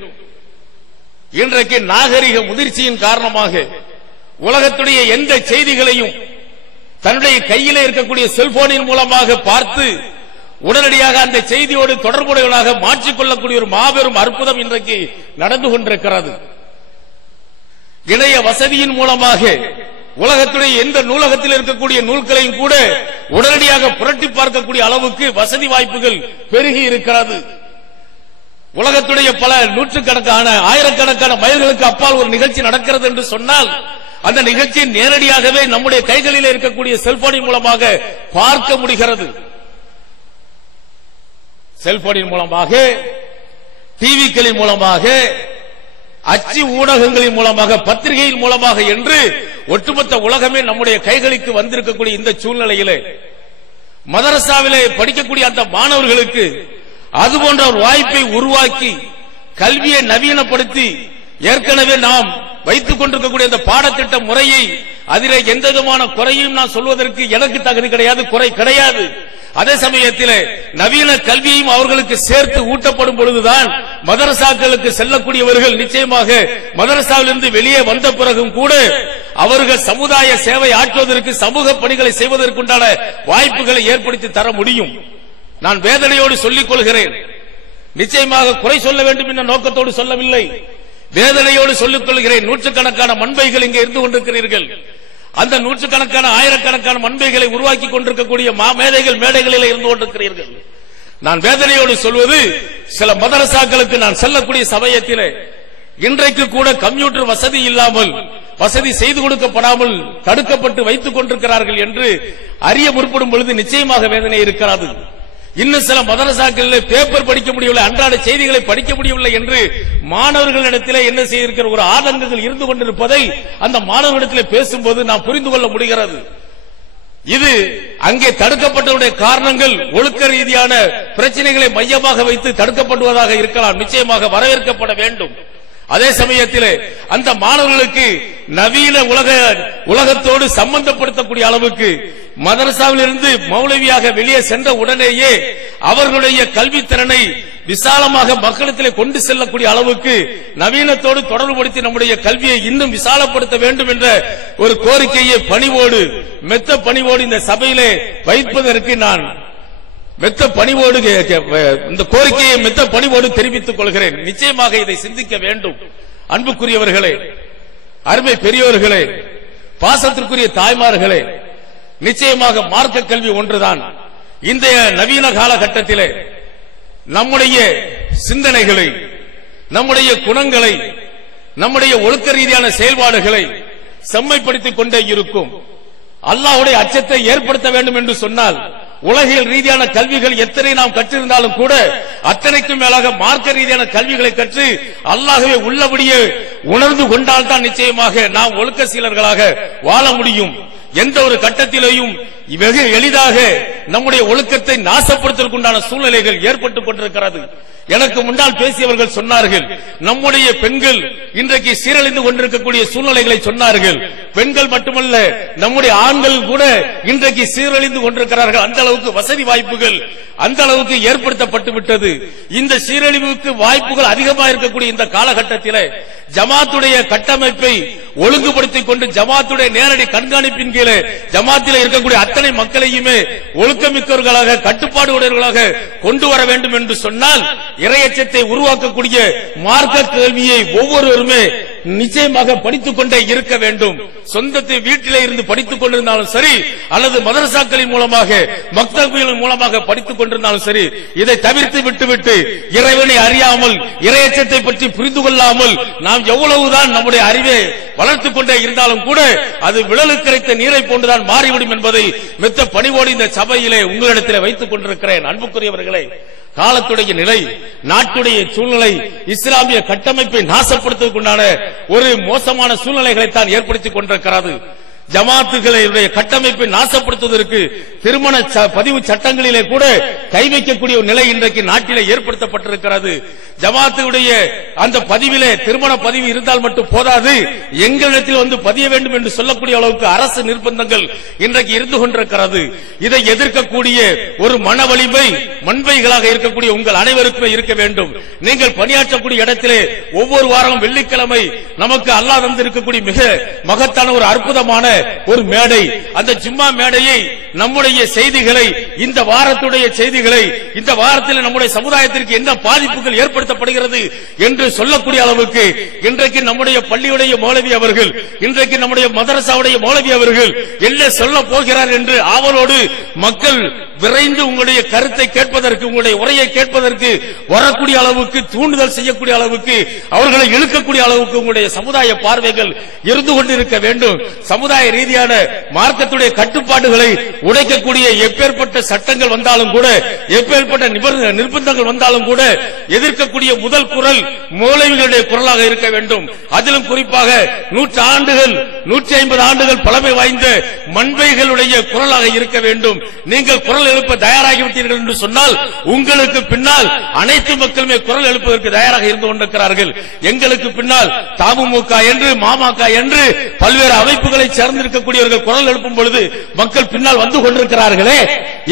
இன்றைக்கு நாகரிக முதிர்ச்சியின் காரணமாக உலகத்துடைய எந்த செய்திகளையும் தன்னுடைய கையிலே இருக்கக்கூடிய செல்போனின் மூலமாக பார்த்து உடனடியாக அந்த செய்தியோடு தொடர்புடையவர்களாக மாற்றிக்கொள்ளக்கூடிய ஒரு மாபெரும் அற்புதம் இன்றைக்கு நடந்து கொண்டிருக்கிறது. இணைய வசதியின் மூலமாக உலகத்துடைய எந்த நூலகத்தில் இருக்கக்கூடிய நூல்களையும் கூட உடனடியாக புரட்டி பார்க்கக்கூடிய அளவுக்கு வசதி வாய்ப்புகள் பெருகி இருக்கிறது. உலகத்துடைய பல நூற்றுக்கணக்கான ஆயிரக்கணக்கான மைல்களுக்கு அப்பால் ஒரு நிகழ்ச்சி நடக்கிறது என்று சொன்னால் அந்த நிகழ்ச்சியை நேரடியாகவே நம்முடைய கைகளில் இருக்கக்கூடிய செல்போனின் மூலமாக பார்க்க முடிகிறது. செல்போனின் மூலமாக, டிவிக்களின் மூலமாக, அச்சு ஊடகங்களின் மூலமாக, பத்திரிகையின் மூலமாக என்று ஒட்டுமொத்த உலகமே நம்முடைய கைகளுக்கு வந்திருக்கக்கூடிய இந்த சூழ்நிலையிலே மதரசாவிலே படிக்கக்கூடிய அந்த மாணவர்களுக்கு அதுபோன்ற ஒரு வாய்ப்பை உருவாக்கி கல்வியை நவீனப்படுத்தி ஏற்கனவே நாம் வைத்துக் கொண்டிருக்கக்கூடிய இந்த பாடத்திட்ட முறையை அதிலே எந்த விதமான குறையும் நான் சொல்வதற்கு எனக்கு தகுதி கிடையாது, குறை கிடையாது. அதே சமயத்தில் நவீன கல்வியையும் அவர்களுக்கு சேர்த்து ஊட்டப்படும் பொழுதுதான் மதரசாக்களுக்கு செல்லக்கூடியவர்கள் நிச்சயமாக மதரசாவிலிருந்து வெளியே வந்த பிறகும் கூட அவர்கள் சமுதாய சேவை ஆற்றுவதற்கு, சமூக பணிகளை செய்வதற்குண்டான வாய்ப்புகளை ஏற்படுத்தி தர முடியும். நான் வேதனையோடு சொல்லிக் கொள்கிறேன். நிச்சயமாக குறை சொல்ல வேண்டும் என்ற நோக்கத்தோடு சொல்லவில்லை, வேதனையோடு சொல்லிக் கொள்கிறேன். நூற்றுக்கணக்கான மண்பைகள் இங்கே இருந்து கொண்டிருக்கிறீர்கள். அந்த நூற்றுக்கணக்கான ஆயிரக்கணக்கான மண்பைகளை உருவாக்கி கொண்டிருக்கக்கூடிய மேதைகள் மேடைகளில் இருந்து கொண்டிருக்கிறீர்கள். நான் வேதனையோடு சொல்வது, சில மதரசாக்களுக்கு நான் செல்லக்கூடிய சமயத்திலே இன்றைக்கு கூட கம்ப்யூட்டர் வசதி இல்லாமல், வசதி செய்து கொடுக்கப்படாமல் தடுக்கப்பட்டு வைத்துக் கொண்டிருக்கிறார்கள் என்று அறிய முற்படும் பொழுது நிச்சயமாக வேதனை இருக்கிறது. இன்னும் சில மதரசாக்களில் பேப்பர் படிக்க முடியவில்லை, அன்றாட செய்திகளை படிக்க முடியவில்லை என்று மாணவர்களிடத்தில் என்ன செய்திருக்கிற ஒரு ஆதங்கங்கள் இருந்து கொண்டிருப்பதை அந்த மாணவர்களிடத்தில் பேசும்போது நாம் புரிந்து கொள்ள முடிகிறது. இது அங்கே தடுக்கப்பட்டவுடைய காரணங்கள் ஒழுக்க ரீதியான பிரச்சனைகளை மையமாக வைத்து தடுக்கப்படுவதாக இருக்கலாம், நிச்சயமாக வரவேற்கப்பட வேண்டும். அதே சமயத்தில் அந்த மாணவர்களுக்கு நவீன உலகத்தோடு சம்பந்தப்படுத்தக்கூடிய அளவுக்கு மதரசாவிலிருந்து மௌலவியாக வெளியே சென்ற உடனேயே அவர்களுடைய கல்வித்திறனை விசாலமாக மக்களிடத்தில் கொண்டு செல்லக்கூடிய அளவுக்கு நவீனத்தோடு தொடர்புபடுத்தி நம்முடைய கல்வியை இன்னும் விசாலப்படுத்த வேண்டும் என்ற ஒரு கோரிக்கையை பணிவோடு, மெத்த பணிவோடு இந்த சபையிலே வைப்பதற்கு நான் மெத்த பணிவோடு இந்த கோரிக்கையை மெத்த பணிவோடு தெரிவித்துக் கொள்கிறேன். நிச்சயமாக இதை சிந்திக்க வேண்டும். அன்புக்குரியவர்களே, அருமை பெரியோர்களே, பாசத்திற்குரிய தாய்மார்களே, நிச்சயமாக மார்க்க கல்வி ஒன்றுதான் இந்த நவீன காலகட்டத்திலே நம்முடைய சிந்தனைகளை, நம்முடைய குணங்களை, நம்முடைய ஒழுக்க ரீதியான செயல்பாடுகளை செம்மைப்படுத்திக் கொண்டே இருக்கும். அல்லாஹ்வுடைய அச்சத்தை ஏற்படுத்த வேண்டும் என்று சொன்னால் உலகியல் ரீதியான கல்விகள் எத்தனை நாம் கற்றிருந்தாலும் கூட அத்தனைக்கும் மேலாக மார்க்க ரீதியான கல்விகளை கற்று அல்லாஹ்வை உள்ளபடியே உணர்ந்து கொண்டால்தான் நிச்சயமாக நாம் ஒழுக்க சீலர்களாக வாழ முடியும். எந்த ஒரு கட்டத்திலேயும் வெகு எளிதாக நம்முடைய ஒழுக்கத்தை நாசப்படுத்துவதற்குண்டான சூழ்நிலைகள் ஏற்பட்டுக் கொண்டிருக்கிறது. எனக்கு முன்னால் பேசியவர்கள் சொன்னார்கள், நம்முடைய பெண்கள் இன்றைக்கு சீரழிந்து கொண்டிருக்கக்கூடிய சூழ்நிலைகளை சொன்னார்கள். பெண்கள் மட்டுமல்ல, நம்முடைய ஆண்கள் கூட இன்றைக்கு சீரழிந்து கொண்டிருக்கிறார்கள். அந்த அளவுக்கு வசதி வாய்ப்புகள் அந்த அளவுக்கு ஏற்படுத்தப்பட்டு விட்டது. இந்த சீரழிவுக்கு வாய்ப்புகள் அதிகமாக இருக்கக்கூடிய இந்த காலகட்டத்தில் ஜமாத்துடைய கட்டமைப்பை ஒழுங்குபடுத்திக் கொண்டு ஜமாத்துடைய நேரடி கண்காணிப்பின் கீழே ஜமாத்தில் இருக்கக்கூடிய அத்தனை மக்களையுமே ஒழுக்கமிக்கவர்களாக, கட்டுப்பாடு உடையவர்களாக கொண்டு வர வேண்டும் என்று சொன்னால் இறையச்சத்தை உருவாக்கக்கூடிய மார்க்க கல்வியை ஒவ்வொருவருமே நிச்சயமாக படித்துக் கொண்டே இருக்க வேண்டும். சொந்தத்தை வீட்டிலே இருந்து படித்துக் கொண்டிருந்தாலும் சரி, அல்லது மதரசாக்களின் மூலமாக, மக்தபுகளின் மூலமாக படித்துக் கொண்டிருந்தாலும் சரி, இதை தவிர்த்து விட்டுவிட்டு இறைவனை அறியாமல், இறையச்சத்தை பற்றி புரிந்து கொள்ளாமல் நாம் எவ்வளவுதான் நம்முடைய அறிவை வளர்த்துக் கொண்டே இருந்தாலும் கூட அது விழலுக்கு கிடைத்த நீரை போன்றுதான் மாறிவிடும் என்பதை மெத்த பணிவோடு இந்த சபையிலே உங்களிடத்தில் வைத்துக் கொண்டிருக்கிறேன். அன்புக்குரியவர்களே, காலத்துடைய நிலை, நாட்டுடைய சூழ்நிலை இஸ்லாமிய கட்டமைப்பை நாசப்படுத்துவதற்குண்டான ஒரு மோசமான சூழ்நிலைகளை தான் ஏற்படுத்திக் கொண்டிருக்கிறது. ஜமாத்துகளுடைய கட்டமைப்பை நாசப்படுத்துவதற்கு திருமண பதிவு சட்டங்களிலே கூட கை வைக்கக்கூடிய ஒரு நிலை இன்றைக்கு நாட்டிலே ஏற்படுத்தப்பட்டிருக்கிறது. ஜமாத்துடைய அந்த பதிவிலே திருமண பதிவு இருந்தால் மட்டும் போதாது, எங்களிடத்தில் வந்து பதிய வேண்டும் என்று சொல்லக்கூடிய அளவுக்கு அரசு நிர்பந்தங்கள் இன்றைக்கு இருந்து கொண்டிருக்கிறது. இதை எதிர்க்கக்கூடிய ஒரு மன வலிமை மண்பைகளாக இருக்கக்கூடிய உங்கள் அனைவருக்குமே இருக்க வேண்டும். நீங்கள் பணியாற்றக்கூடிய இடத்திலே ஒவ்வொரு வாரமும் வெள்ளிக்கிழமை நமக்கு அல்லாஹ் தந்திருக்கக்கூடிய மிக மகத்தான ஒரு அற்புதமான ஒரு மேடை, அந்த ஜும்மா மேடையை நம்முடைய செய்திகளை, இந்த வாரத்துடைய செய்திகளை, இந்த வாரத்தில் நம்முடைய சமுதாயத்திற்கு என்ன பாதிப்புகள் ஏற்படுத்தப்படுகிறது என்று சொல்லக்கூடிய அளவுக்கு இன்றைக்கு நம்முடைய பள்ளியுடைய மௌலவி அவர்கள், இன்றைக்கு நம்முடைய மதரசாவுடைய மௌலவி அவர்கள் என்ன சொல்ல போகிறார் என்று ஆவலோடு மக்கள் விரைந்து உங்களுடைய கருத்தை கேட்பதற்கு, உங்களுடைய உரையை கேட்பதற்கு வரக்கூடிய அளவுக்கு, தூண்டுதல் செய்யக்கூடிய அளவுக்கு, அவர்களை இழுக்கக்கூடிய அளவுக்கு உங்களுடைய சமுதாய பார்வைகள் இருந்து கொண்டிருக்க வேண்டும். சமுதாய சமுதாய ரீதியான மார்க்கத்துடைய கட்டுப்பாடுகளை உடைக்கக்கூடிய எப்பேற்பட்ட சட்டங்கள் வந்தாலும் கூட, எப்பேற்பட்ட நிர்பந்தங்கள் வந்தாலும் கூட எதிர்க்கக்கூடிய முதல் குரல் மௌலவிகளுடைய குரலாக இருக்க வேண்டும். அதிலும் குறிப்பாக 100 ஆண்டுகள் 150 ஆண்டுகள் பழமை வாய்ந்த மண்பைகளுடைய குரலாக இருக்க வேண்டும். நீங்கள் குரல் எழுப்ப தயாராகிவிட்டீர்கள் என்று சொன்னால் உங்களுக்கு பின்னால் அனைத்து மக்களுமே குரல் எழுப்பதற்கு தயாராக இருந்து கொண்டிருக்கிறார்கள். எங்களுக்கு பின்னால் தமுமுக என்று மாமக என்று பல்வேறு அமைப்புகளை சேர்ந்திருக்கக்கூடியவர்கள் குரல் எழுப்பும் பொழுது மக்கள் பின்னால் வந்து கொண்டிருக்கிறார்களே,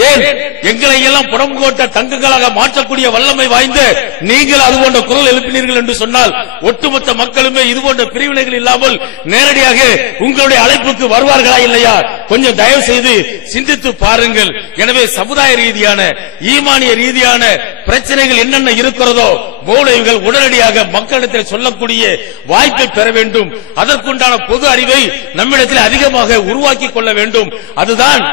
ஏன் எங்களை எல்லாம் புறம்போட்ட தங்கங்களாக மாற்றக்கூடிய வல்லமை வாய்ந்த நீங்கள் அது போன்ற குரல் எழுப்பினீர்கள் என்று சொன்னால் ஒட்டுமொத்த மக்களுமே இது போன்ற பிரிவினைகள் இல்லாமல் நேரடியாக உங்களுடைய அழைப்புக்கு வருவார்களா இல்லையா? கொஞ்சம் தயவு செய்து சிந்தித்து பாருங்கள். எனவே சமுதாய ரீதியான ஈமானிய ரீதியான பிரச்சனைகள் என்னென்ன இருக்கிறதோ மௌலவிகள் உடனடியாக மக்களிடத்தில் சொல்லக்கூடிய வாய்ப்பை பெற வேண்டும். அதற்குண்டான பொது அறிவை நம்மிடத்தில் அதிகமாக உருவாக்கிக் கொள்ள வேண்டும். அதுதான்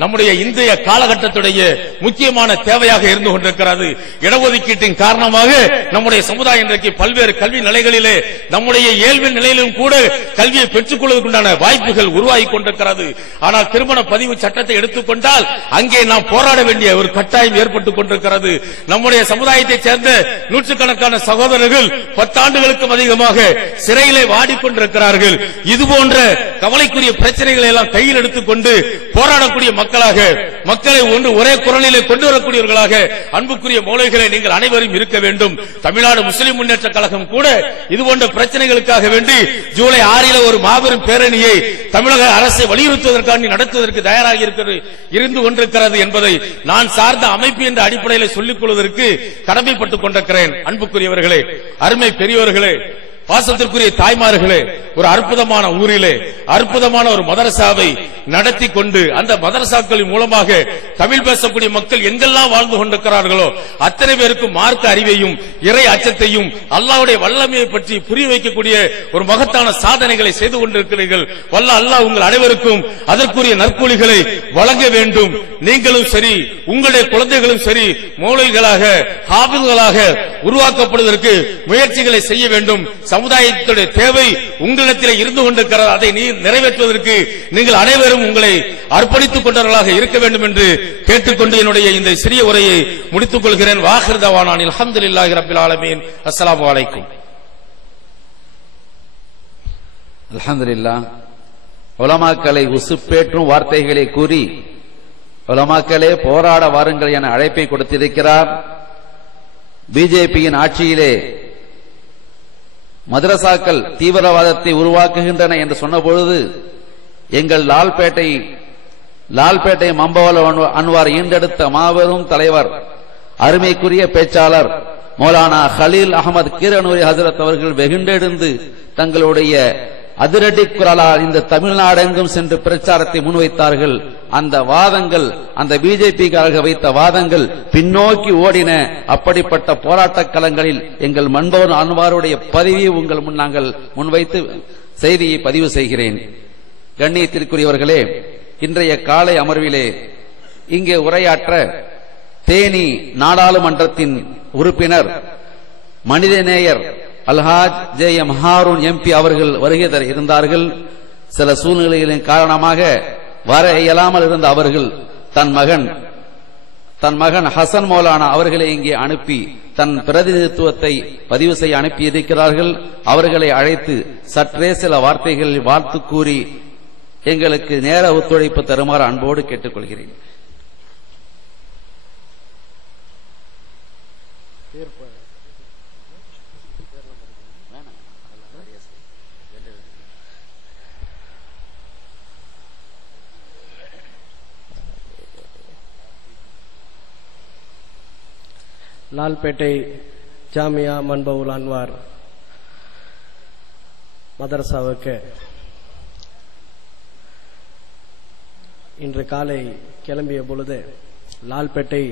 நம்முடைய இன்றைய காலகட்டத்துடைய முக்கியமான தேவையாக இருந்து கொண்டிருக்கிறது. இடஒதுக்கீட்டின் காரணமாக நம்முடைய சமுதாயம் இன்றைக்கு பல்வேறு கல்வி நிலைகளிலே நம்முடைய இயல்பு நிலையிலும் கூட கல்வியை பெற்றுக் கொள்வதற்குண்டான வாய்ப்புகள் உருவாகி கொண்டிருக்கிறது. ஆனால் திருமண பதிவு சட்டத்தை எடுத்துக்கொண்டால் அங்கே நாம் போராட வேண்டிய ஒரு கட்டாயம் ஏற்பட்டுக் கொண்டிருக்கிறது. நம்முடைய சமுதாயத்தைச் சேர்ந்த நூற்றுக்கணக்கான சகோதரர்கள் 10 ஆண்டுகளுக்கும் அதிகமாக சிறையிலே வாடிக்கொண்டிருக்கிறார்கள். இதுபோன்ற கவலைக்குரிய பிரச்சனைகளை எல்லாம் கையில் எடுத்துக்கொண்டு போராடக்கூடிய மக்களாக, மக்களை ஒரே குரலிலே கொண்டு வரக்கூடியவர்களாக அன்புக்குரிய மௌலவிகளை நீங்கள் அனைவரும் இருக்க வேண்டும். தமிழ்நாடு முஸ்லிம் முன்னேற்ற கழகம் கூட இதுபோன்ற பிரச்சனைகளுக்காக வேண்டி ஜூலை 6 ஒரு மாபெரும் பேரணியை தமிழக அரசை வலியுறுத்துவதற்காக நடத்துவதற்கு தயாராக இருந்து கொண்டிருக்கிறது என்பதை நான் சார்ந்த அமைப்பு என்ற அடிப்படையில் சொல்லிக் கொள்வதற்கு கடமைப்பட்டுக் கொண்டிருக்கிறேன். அன்புக்குரியவர்களே, அருமை பெரியவர்களே, பாசத்திற்குரிய தாய்மார்களே, ஒரு அற்புதமான ஊரிலே அற்புதமான ஒரு மதரசாவை நடத்தி கொண்டு அந்த மதரசாக்களின் மூலமாக தமிழ் பேசக்கூடிய மக்கள் எங்கெல்லாம் வாழ்ந்து கொண்டிருக்கிறார்களோ அத்தனை பேருக்கும் மார்க்க அறிவையும் இறை அச்சத்தையும் அல்லாஹ்வுடைய வல்லமையை பற்றி புரிய வைக்கக்கூடிய ஒரு மகத்தான சாதனைகளை செய்து கொண்டிருக்கிறீர்கள். வல்ல அல்லாஹ் உங்கள் அனைவருக்கும் அதற்குரிய நற்கூலிகளை வழங்க வேண்டும். நீங்களும் சரி, உங்களுடைய குழந்தைகளும் சரி, மௌலவிகளாக ஹாஃபில்களாக உருவாக்கப்படுவதற்கு முயற்சிகளை செய்ய வேண்டும். சமுதாயத்துடைய தேவை உங்களிடத்தில் இருந்து கொண்டிருக்கிறது. அதை நிறைவேற்றுவதற்கு நீங்கள் அனைவரும் உங்களை அர்ப்பணித்துக் கொண்டவர்களாக இருக்க வேண்டும் என்று கேட்டுக்கொண்டு என்னுடைய இந்த சிறிய உரையை முடித்துக் கொள்கிறேன். வாஹிர் தவானா அல்ஹம்துலில்லாஹி ரப்பில் ஆலமீன். அஸ்ஸலாமு அலைக்கும். அல்ஹம்துலில்லாஹ். உலமாக்களை உசுப்பேற்றும் வார்த்தைகளை கூறி உலமாக்களே போராட வாருங்கள் என அழைப்பை கொடுத்திருக்கிறார். பிஜேபியின் ஆட்சியிலே மதரசாக்கள் தீவிரவாதத்தை உருவாக்குகின்றன என்று சொன்னபொழுது எங்கள் லால்பேட்டை மம்பவல் அன்வார் ஈண்டெடுத்த மாபெரும் தலைவர், அருமைக்குரிய பேச்சாளர் மௌலானா ஹலீல் அகமது கீரனூரி ஹசரத் அவர்கள் வெகுண்டெழுந்து தங்களுடைய அதிரடி குரலால் இந்த தமிழ்நாடெங்கும் சென்று பிரச்சாரத்தை முன்வைத்தார்கள். அந்த வாதங்கள், அந்த பிஜேபிக்காரர்கள் வைத்த வாதங்கள் பின்னோக்கி ஓடின. அப்படிப்பட்ட போராட்ட களங்களில் எங்கள் மண்பவன் அன்வாருடைய பதிவை உங்கள் முன் நாங்கள் முன்வைத்து செய்தியை பதிவு செய்கிறேன். கண்ணியத்திற்குரியவர்களே, இன்றைய காலை அமர்விலே இங்கே உரையாற்ற தேனி நாடாளுமன்றத்தின் உறுப்பினர் மனிதநேயர் அல்ஹாஜ் ஜே.எம். ஹாரூன் எம்பி அவர்கள் வருகை தர இருந்தார்கள். சில சூழ்நிலைகளின் காரணமாக வர இயலாமல் இருந்த அவர்கள் தன் மகன் ஹசன் மௌலானா அவர்களை இங்கே அனுப்பி தன் பிரதிநிதித்துவத்தை பதிவு செய்ய அனுப்பியிருக்கிறார்கள். அவர்களை அழைத்து சற்றே சில வார்த்தைகளில் வாழ்த்து கூறி எங்களுக்கு நேர ஒத்துழைப்பு தருமாறு அன்போடு கேட்டுக்கொள்கிறேன். லால்பேட்டை ஜாமியா மன்பவுல் அன்வார் மதரசாவுக்கு இன்று காலை கிளம்பிய பொழுது லால்பேட்டை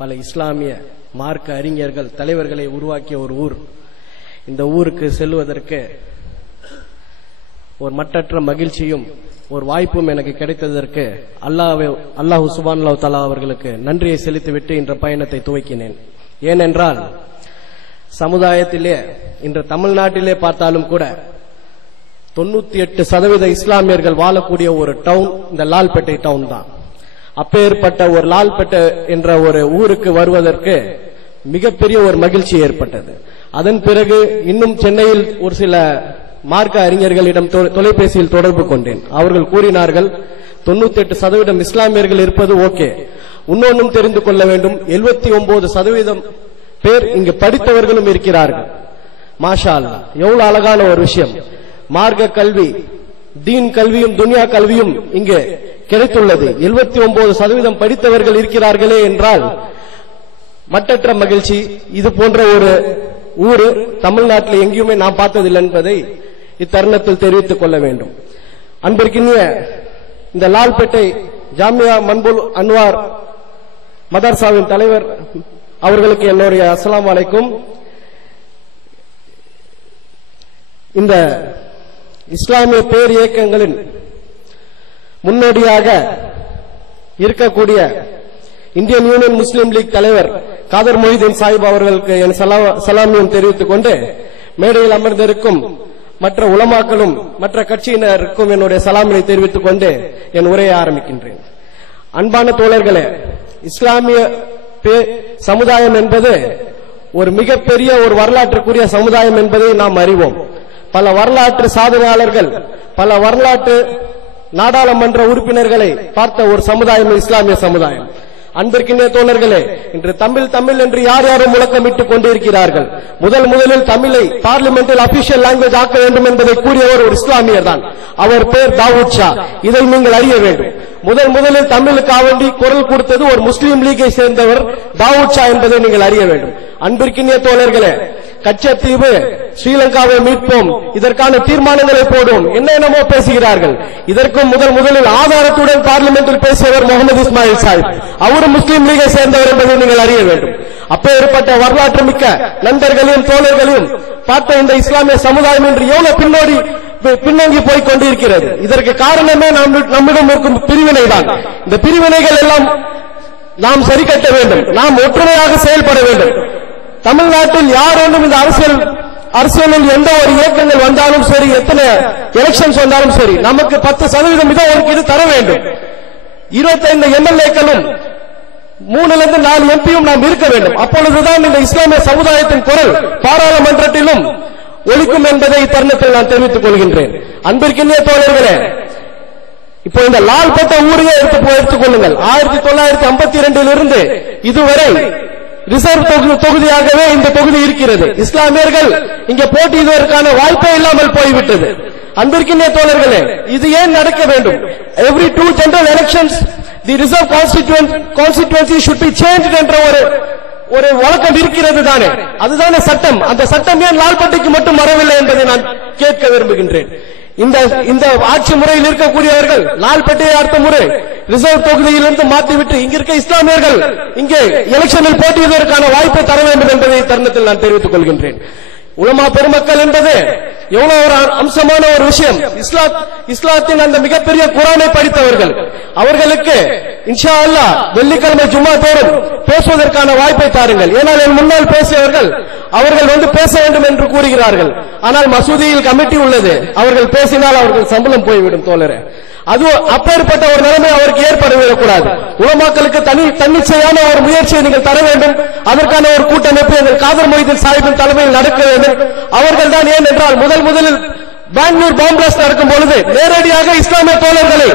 பல இஸ்லாமிய மார்க்க அறிஞர்கள் தலைவர்களை உருவாக்கிய ஒரு ஊர். இந்த ஊருக்கு செல்வதற்கு ஒரு மட்டற்ற மகிழ்ச்சியும் ஒரு வாய்ப்பும் எனக்கு கிடைத்ததற்கு அல்லாஹ் சுப்ஹானஹு வ தஆலா அவர்களுக்கு நன்றியை செலுத்திவிட்டு இன்ற பயணத்தை துவக்கினேன். ஏனென்றால் சமுதாயத்திலே இன்று தமிழ்நாட்டிலே பார்த்தாலும் கூட 98% இஸ்லாமியர்கள் வாழக்கூடிய ஒரு டவுன் இந்த லால்பேட்டை டவுன் தான். அப்பேற்பட்ட ஒரு லால்பேட்டை என்ற ஒரு ஊருக்கு வருவதற்கு மிகப்பெரிய ஒரு மகிழ்ச்சி ஏற்பட்டது. அதன் பிறகு இன்னும் சென்னையில் ஒரு சில மார்க்க அறிஞர்களிடம் தொலைபேசியில் தொடர்பு கொண்டேன். அவர்கள் கூறினார்கள் 98% இஸ்லாமியர்கள் இருப்பது ஓகே, இன்னொன்னும் தெரிந்து கொள்ள வேண்டும், 79% பேர் இங்கு படித்தவர்களும் இருக்கிறார்கள். மாஷா அல்லாஹ், எவ்வளவு அழகான ஒரு விஷயம். மார்க்க கல்வி, தீன் கல்வியும் துன்யா கல்வியும் இங்கு கிடைத்துள்ளது. 79% படித்தவர்கள் இருக்கிறார்களே என்றால் மட்டற்ற மகிழ்ச்சி. இது போன்ற ஒரு ஊரு தமிழ்நாட்டில் எங்கேயுமே நான் பார்த்ததில்லை என்பதை இத்தருணத்தில் தெரிவித்துக் கொள்ள வேண்டும். அன்பிற்கினிய இந்த லால்பேட்டை ஜாமியா மன்புல் அன்வார் மதர்சாவின் தலைவர் அவர்களுக்கு என்னுடைய அஸ்ஸலாமு அலைக்கும். இந்த இஸ்லாமிய பேர் இயக்கங்களின் முன்னோடியாக இருக்கக்கூடிய இந்தியன் யூனியன் முஸ்லீம் லீக் தலைவர் காதர் மொஹிதீன் சாஹிப் அவர்களுக்கு என் சலாமியும் தெரிவித்துக் கொண்டு மேடையில் அமர்ந்திருக்கும் மற்ற உலமாக்களும் மற்ற கட்சியினருக்கும் என்னுடைய சலாமினை தெரிவித்துக் கொண்டு என் உரையை ஆரம்பிக்கின்றேன். அன்பான தோழர்களே, இஸ்லாமிய சமுதாயம் என்பது ஒரு மிகப்பெரிய ஒரு வரலாற்றுக்குரிய சமுதாயம் என்பதை நாம் அறிவோம். பல வரலாற்று சாதனையாளர்கள், பல வரலாற்று நாடாளுமன்ற உறுப்பினர்களை பார்த்த ஒரு சமுதாயம் இஸ்லாமிய சமுதாயம். அன்பிற்கினிய தோழர்களே, இன்று தமிழ் என்று யார் யாரும் முழக்கமிட்டுக் கொண்டிருக்கிறார்கள். முதலில் தமிழை பார்லிமெண்டில் அபிஷியல் லாங்குவேஜ் ஆக்க வேண்டும் என்பதை கூறியவர் ஒரு இஸ்லாமியர் தான். அவர் பேர் தாவூத் ஷா. இதை நீங்கள் அறிய வேண்டும். முதலில் தமிழுக்காக வேண்டி குரல் கொடுத்தது ஒரு முஸ்லீம் லீகை சேர்ந்தவர் தாவூத் ஷா என்பதை நீங்கள் அறிய வேண்டும். அன்பிற்கினிய தோழர்களே, கச்சத்தீவு, ஸ்ரீலங்காவை மீட்போம், இதற்கான தீர்மானங்களை போடும், என்னென்னமோ பேசுகிறார்கள். இதற்கும் முதலில் ஆதாரத்துடன் பார்லிமெண்டில் பேசியவர் முகமது இஸ்மாயில் சாஹிப். அவரும் முஸ்லீம் லீகை சேர்ந்தவர் என்பதை நீங்கள் அறிய வேண்டும். அப்பேற்பட்ட வரலாற்று மிக்க நண்பர்களையும் தோழர்களையும் பார்த்த இந்த இஸ்லாமிய சமுதாயம் என்று எவ்வளவு பின்னோங்கி போய் கொண்டிருக்கிறது. இதற்கு காரணமே நம்மிடம் இருக்கும் பிரிவினை தான். இந்த பிரிவினைகள் எல்லாம் நாம் சரி கட்ட வேண்டும். நாம் ஒற்றுமையாக செயல்பட வேண்டும். தமிழ்நாட்டில் யார் ஒன்றும் இந்த அரசியலில் எந்த ஒரு இயக்கங்கள் வந்தாலும் சரி, எத்தனை எலெக்ஷன்ஸ் வந்தாலும் சரி, நமக்கு 10% இட ஒதுக்கீடு தர வேண்டும். 25 எம்எல்ஏக்களும் 3-4 எம்பியும் நாம் இருக்க வேண்டும். அப்பொழுதுதான் இந்த இஸ்லாமிய சமுதாயத்தின் குரல் பாராளுமன்றத்திலும் ஒலிக்கும் என்பதை தருணத்தில் நான் தெரிவித்துக் கொள்கின்றேன். அன்பிற்கினிய தோழர்களே, இப்போ இந்த லால்பேட்டை ஊரையே எடுத்துக் கொள்ளுங்கள். 1952 இதுவரை ரிசர்வ் தொகுதியாகவே இந்த தொகுதி இருக்கிறது. இஸ்லாமியர்கள் இங்கே போட்டியிடுவதற்கான வாய்ப்பே இல்லாமல் போய்விட்டது. அன்பிற்கினிய தோழர்களே, இது ஏன் நடக்க வேண்டும்? Every 2 general elections the reserve constituency should be changed என்ற ஒரு வழக்கம் இருக்கிறது தானே, அதுதானே சட்டம். அந்த சட்டம் ஏன் லால்பேட்டைக்கு மட்டும் வரவில்லை என்பதை நான் கேட்க விரும்புகின்றேன். இந்த ஆட்சி முறையில் இருக்கக்கூடியவர்கள் லால்பேட்டையை அடுத்த முறை ரிசர்வ் தொகுதியிலிருந்து மாற்றிவிட்டு இங்க இருக்க இஸ்லாமியர்கள் இங்கே எலெக்ஷனில் போட்டியிடுவதற்கான வாய்ப்பை தர வேண்டும் என்பதை தருணத்தில் நான் தெரிவித்துக் கொள்கின்றேன். உலமா பெருமக்கள் என்பது எவ்வளவு ஒரு அம்சமான ஒரு விஷயம். இஸ்லாத்தின் அந்த மிகப்பெரிய குர்ஆனை படித்தவர்கள், அவர்களுக்கு இன்ஷா அல்லாஹ் வெள்ளிக்கிழமை ஜும்மா தோறும் பேசுவதற்கான வாய்ப்பை தாருங்கள். ஏனால் என் முன்னால் பேசியவர்கள் அவர்கள் பேச வேண்டும் என்று கூறுகிறார்கள். ஆனால் மசூதியில் கமிட்டி உள்ளது, அவர்கள் பேசினால் அவர்கள் சம்பளம் போய்விடும் தோழரே. அது அப்பேற்பட்ட ஒரு நிலைமை அவருக்கு ஏற்படக்கூடாது. உலமாக்களுக்கு தன்னிச்சையான ஒரு முயற்சியை நீங்கள் தர வேண்டும். அதற்கான ஒரு கூட்டமைப்பு எங்கள் காதர் மொஹிதீன் சாஹிபின் தலைமையில் நடக்க வேண்டும். அவர்கள் தான் ஏன் என்றால் முதலில் பெங்களூர் பாம்பு பிளாஸ்ட் நடக்கும் பொழுது நேரடியாக இஸ்லாமிய தோழர்களை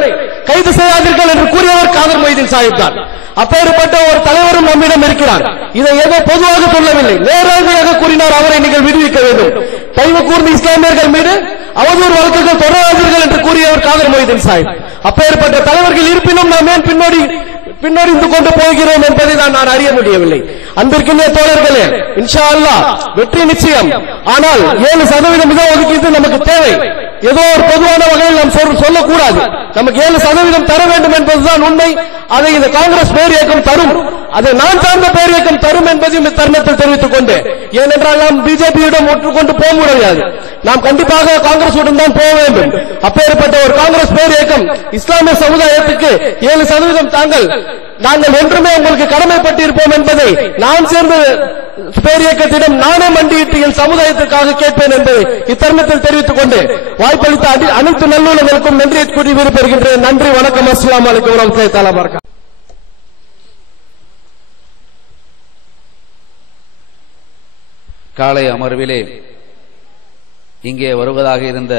கைது செய்யாதீர்கள் என்று கூறியவர் காதர் மொஹிதீன் சாஹிப் தான். அப்பேற்பட்ட ஒரு தலைவரும் நம்மிடம் இருக்கிறார். இதை ஏதோ பொதுவாக சொல்லவில்லை, நேரடியாக கூறினார், அவரை நீங்கள் விடுவிக்க வேண்டும். தயவு கூர்ந்த இஸ்லாமியர்கள் மீது அவதூறு வழக்குகள் தொடராதீர்கள் என்று கூறியவர் காதர் மொஹிதீன் சாஹிப். அப்பேற்பட்ட தலைவர்கள் இருப்பினும் நாம் ஏன் பின்னோடிந்து கொண்டு போகிறோம் என்பதை நான் அறிய முடியவில்லை. அன்பிற்கினிய தோழர்களே, இன்ஷா அல்லாஹ் வெற்றி நிச்சயம். ஆனால் 7% இட ஒதுக்கீடு நமக்கு தேவை. ஏதோ ஒரு பொதுவான வகையில் நாம் சொல்லக்கூடாது. நமக்கு 7% தர வேண்டும் என்பதுதான் உண்மை. அதை இந்த காங்கிரஸ் பேர் இயக்கம் தரும், அதை நான் சார்ந்த பேர் இயக்கம் தரும் என்பதையும் தருணத்தில் தெரிவித்துக் கொண்டு, ஏனென்றால் நாம் பிஜேபியிடம் ஒற்றுக்கொண்டு போக முடியாது. நாம் கண்டிப்பாக காங்கிரசுடன் தான் போக வேண்டும். அப்பேற்பட்ட ஒரு காங்கிரஸ் பேர் இயக்கம் இஸ்லாமிய சமுதாயத்துக்கு 7% நாங்கள் என்றுமே உங்களுக்கு கடமைப்பட்டிருப்போம் என்பதை நான் சேர்ந்து பேரியக்கத்திடம் நானே மண்டியிட்டு என் சமுதாயத்திற்காக கேட்பேன் என்பதை இத்தருணத்தில் தெரிவித்துக் கொண்டு வாய்ப்பளித்த அனைத்து நல்லுள்ளங்களுக்கும் நன்றியை கூறி விரும்புகின்றேன். நன்றி, வணக்கம். அஸ்ஸலாமு அலைக்கும் வரஹ்மத்துல்லாஹி தஆலா வபரகாத்துஹு. காலை அமர்விலே இங்கே வருவதாக இருந்த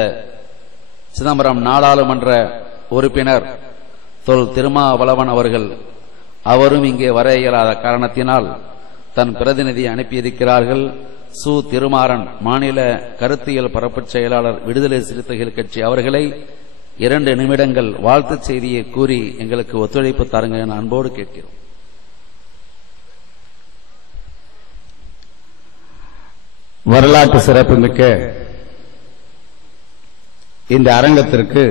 சிதம்பரம் நாடாளுமன்ற உறுப்பினர் தொல் திருமாவளவன் அவர்கள் அவரும் இங்கே வர இயலாத காரணத்தினால் தன் பிரதிநிதியை அனுப்பியிருக்கிறார்கள். சு திருமாறன் மாநில கருத்தியல் பரப்புச் செயலாளர் விடுதலை சிறுத்தைகள் கட்சி அவர்களை 2 நிமிடங்கள் வாழ்த்துச் செய்தியை கூறி எங்களுக்கு ஒத்துழைப்பு தாருங்க என அன்போடு கேட்கிறோம். வரலாற்று சிறப்புமிக்க இந்த அரங்கத்திற்கு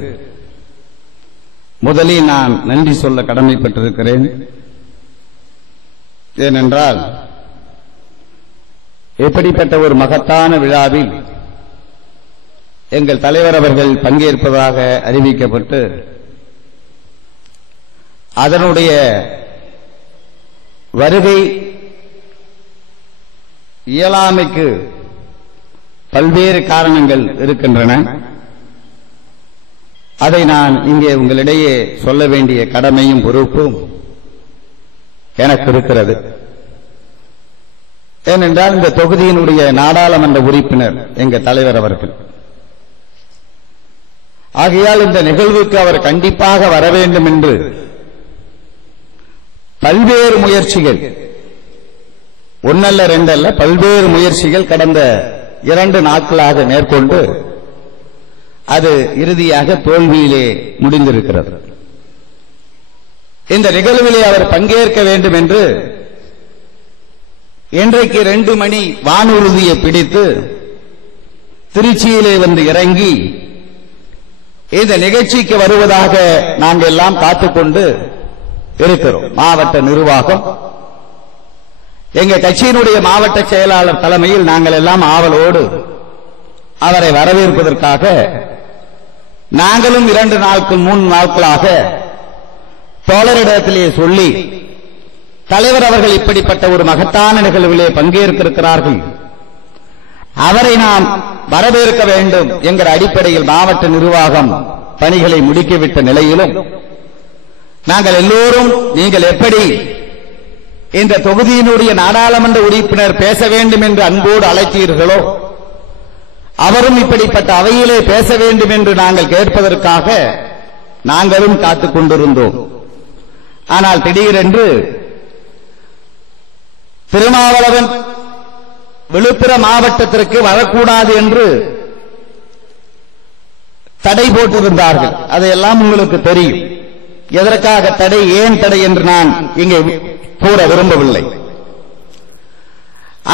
முதலில் நான் நன்றி சொல்ல கடமைப்பட்டிருக்கிறேன். ஏனென்றால் எப்படிப்பட்ட ஒரு மகத்தான விழாவில் எங்கள் தலைவர் அவர்கள் பங்கேற்பதாக அறிவிக்கப்பட்டு அதனுடைய வருகை இயலாமைக்கு பல்வேறு காரணங்கள் இருக்கின்றன. அதை நான் இங்கே உங்களிடையே சொல்ல வேண்டிய கடமையும் பொறுப்பும் எனக்கு இருக்கிறது. ஏனென்றால் இந்த தொகுதியினுடைய நாடாளுமன்ற உறுப்பினர் எங்க தலைவர் அவர்கள். ஆகையால் இந்த நிகழ்வுக்கு அவர் கண்டிப்பாக வர வேண்டும் என்று பல்வேறு முயற்சிகள், ஒன்னல்ல ரெண்டல்ல, பல்வேறு முயற்சிகள் கடந்த 2 நாட்களாக மேற்கொண்டு அது இறுதியாக தோல்வியிலே முடிந்திருக்கிறது. இந்த நிகழ்விலே அவர் பங்கேற்க வேண்டும் என்று இன்றைக்கு 2 மணி வானூர்தியை பிடித்து திருச்சியிலே வந்து இறங்கி இந்த நிகழ்ச்சிக்கு வருவதாக நாங்கள் எல்லாம் காத்துக்கொண்டு இருக்கிறோம். மாவட்ட நிர்வாகம், எங்க கட்சியினுடைய மாவட்ட செயலாளர் தலைமையில் நாங்கள் எல்லாம் ஆவலோடு அவரை வரவேற்பதற்காக நாங்களும் 2 நாட்கள் 3 நாட்களாக தோழரிடத்திலே சொல்லி, தலைவர் அவர்கள் இப்படிப்பட்ட ஒரு மகத்தான நிகழ்விலே பங்கேற்கிறார்கள், அவரை நாம் வரவேற்க வேண்டும் என்கிற அடிப்படையில் மாவட்ட நிர்வாகம் பணிகளை முடுக்கிவிட்ட நிலையிலும் நாங்கள் எல்லோரும் நீங்கள் எப்படி இந்த தொகுதியினுடைய நாடாளுமன்ற உறுப்பினர் பேச வேண்டும் என்று அன்போடு அழைத்தீர்களோ, அவரும் இப்படிப்பட்ட அவையிலே பேச வேண்டும் என்று நாங்கள் கேட்பதற்காக நாங்களும் காத்துக் கொண்டிருந்தோம். ஆனால் திடீரென்று திருமாவளவன் விழுப்புரம் மாவட்டத்திற்கு வரக்கூடாது என்று தடை போட்டிருந்தார்கள். அதையெல்லாம் உங்களுக்கு தெரியும். எதற்காக தடை, ஏன் தடை என்று நான் இங்கே கூற விரும்பவில்லை.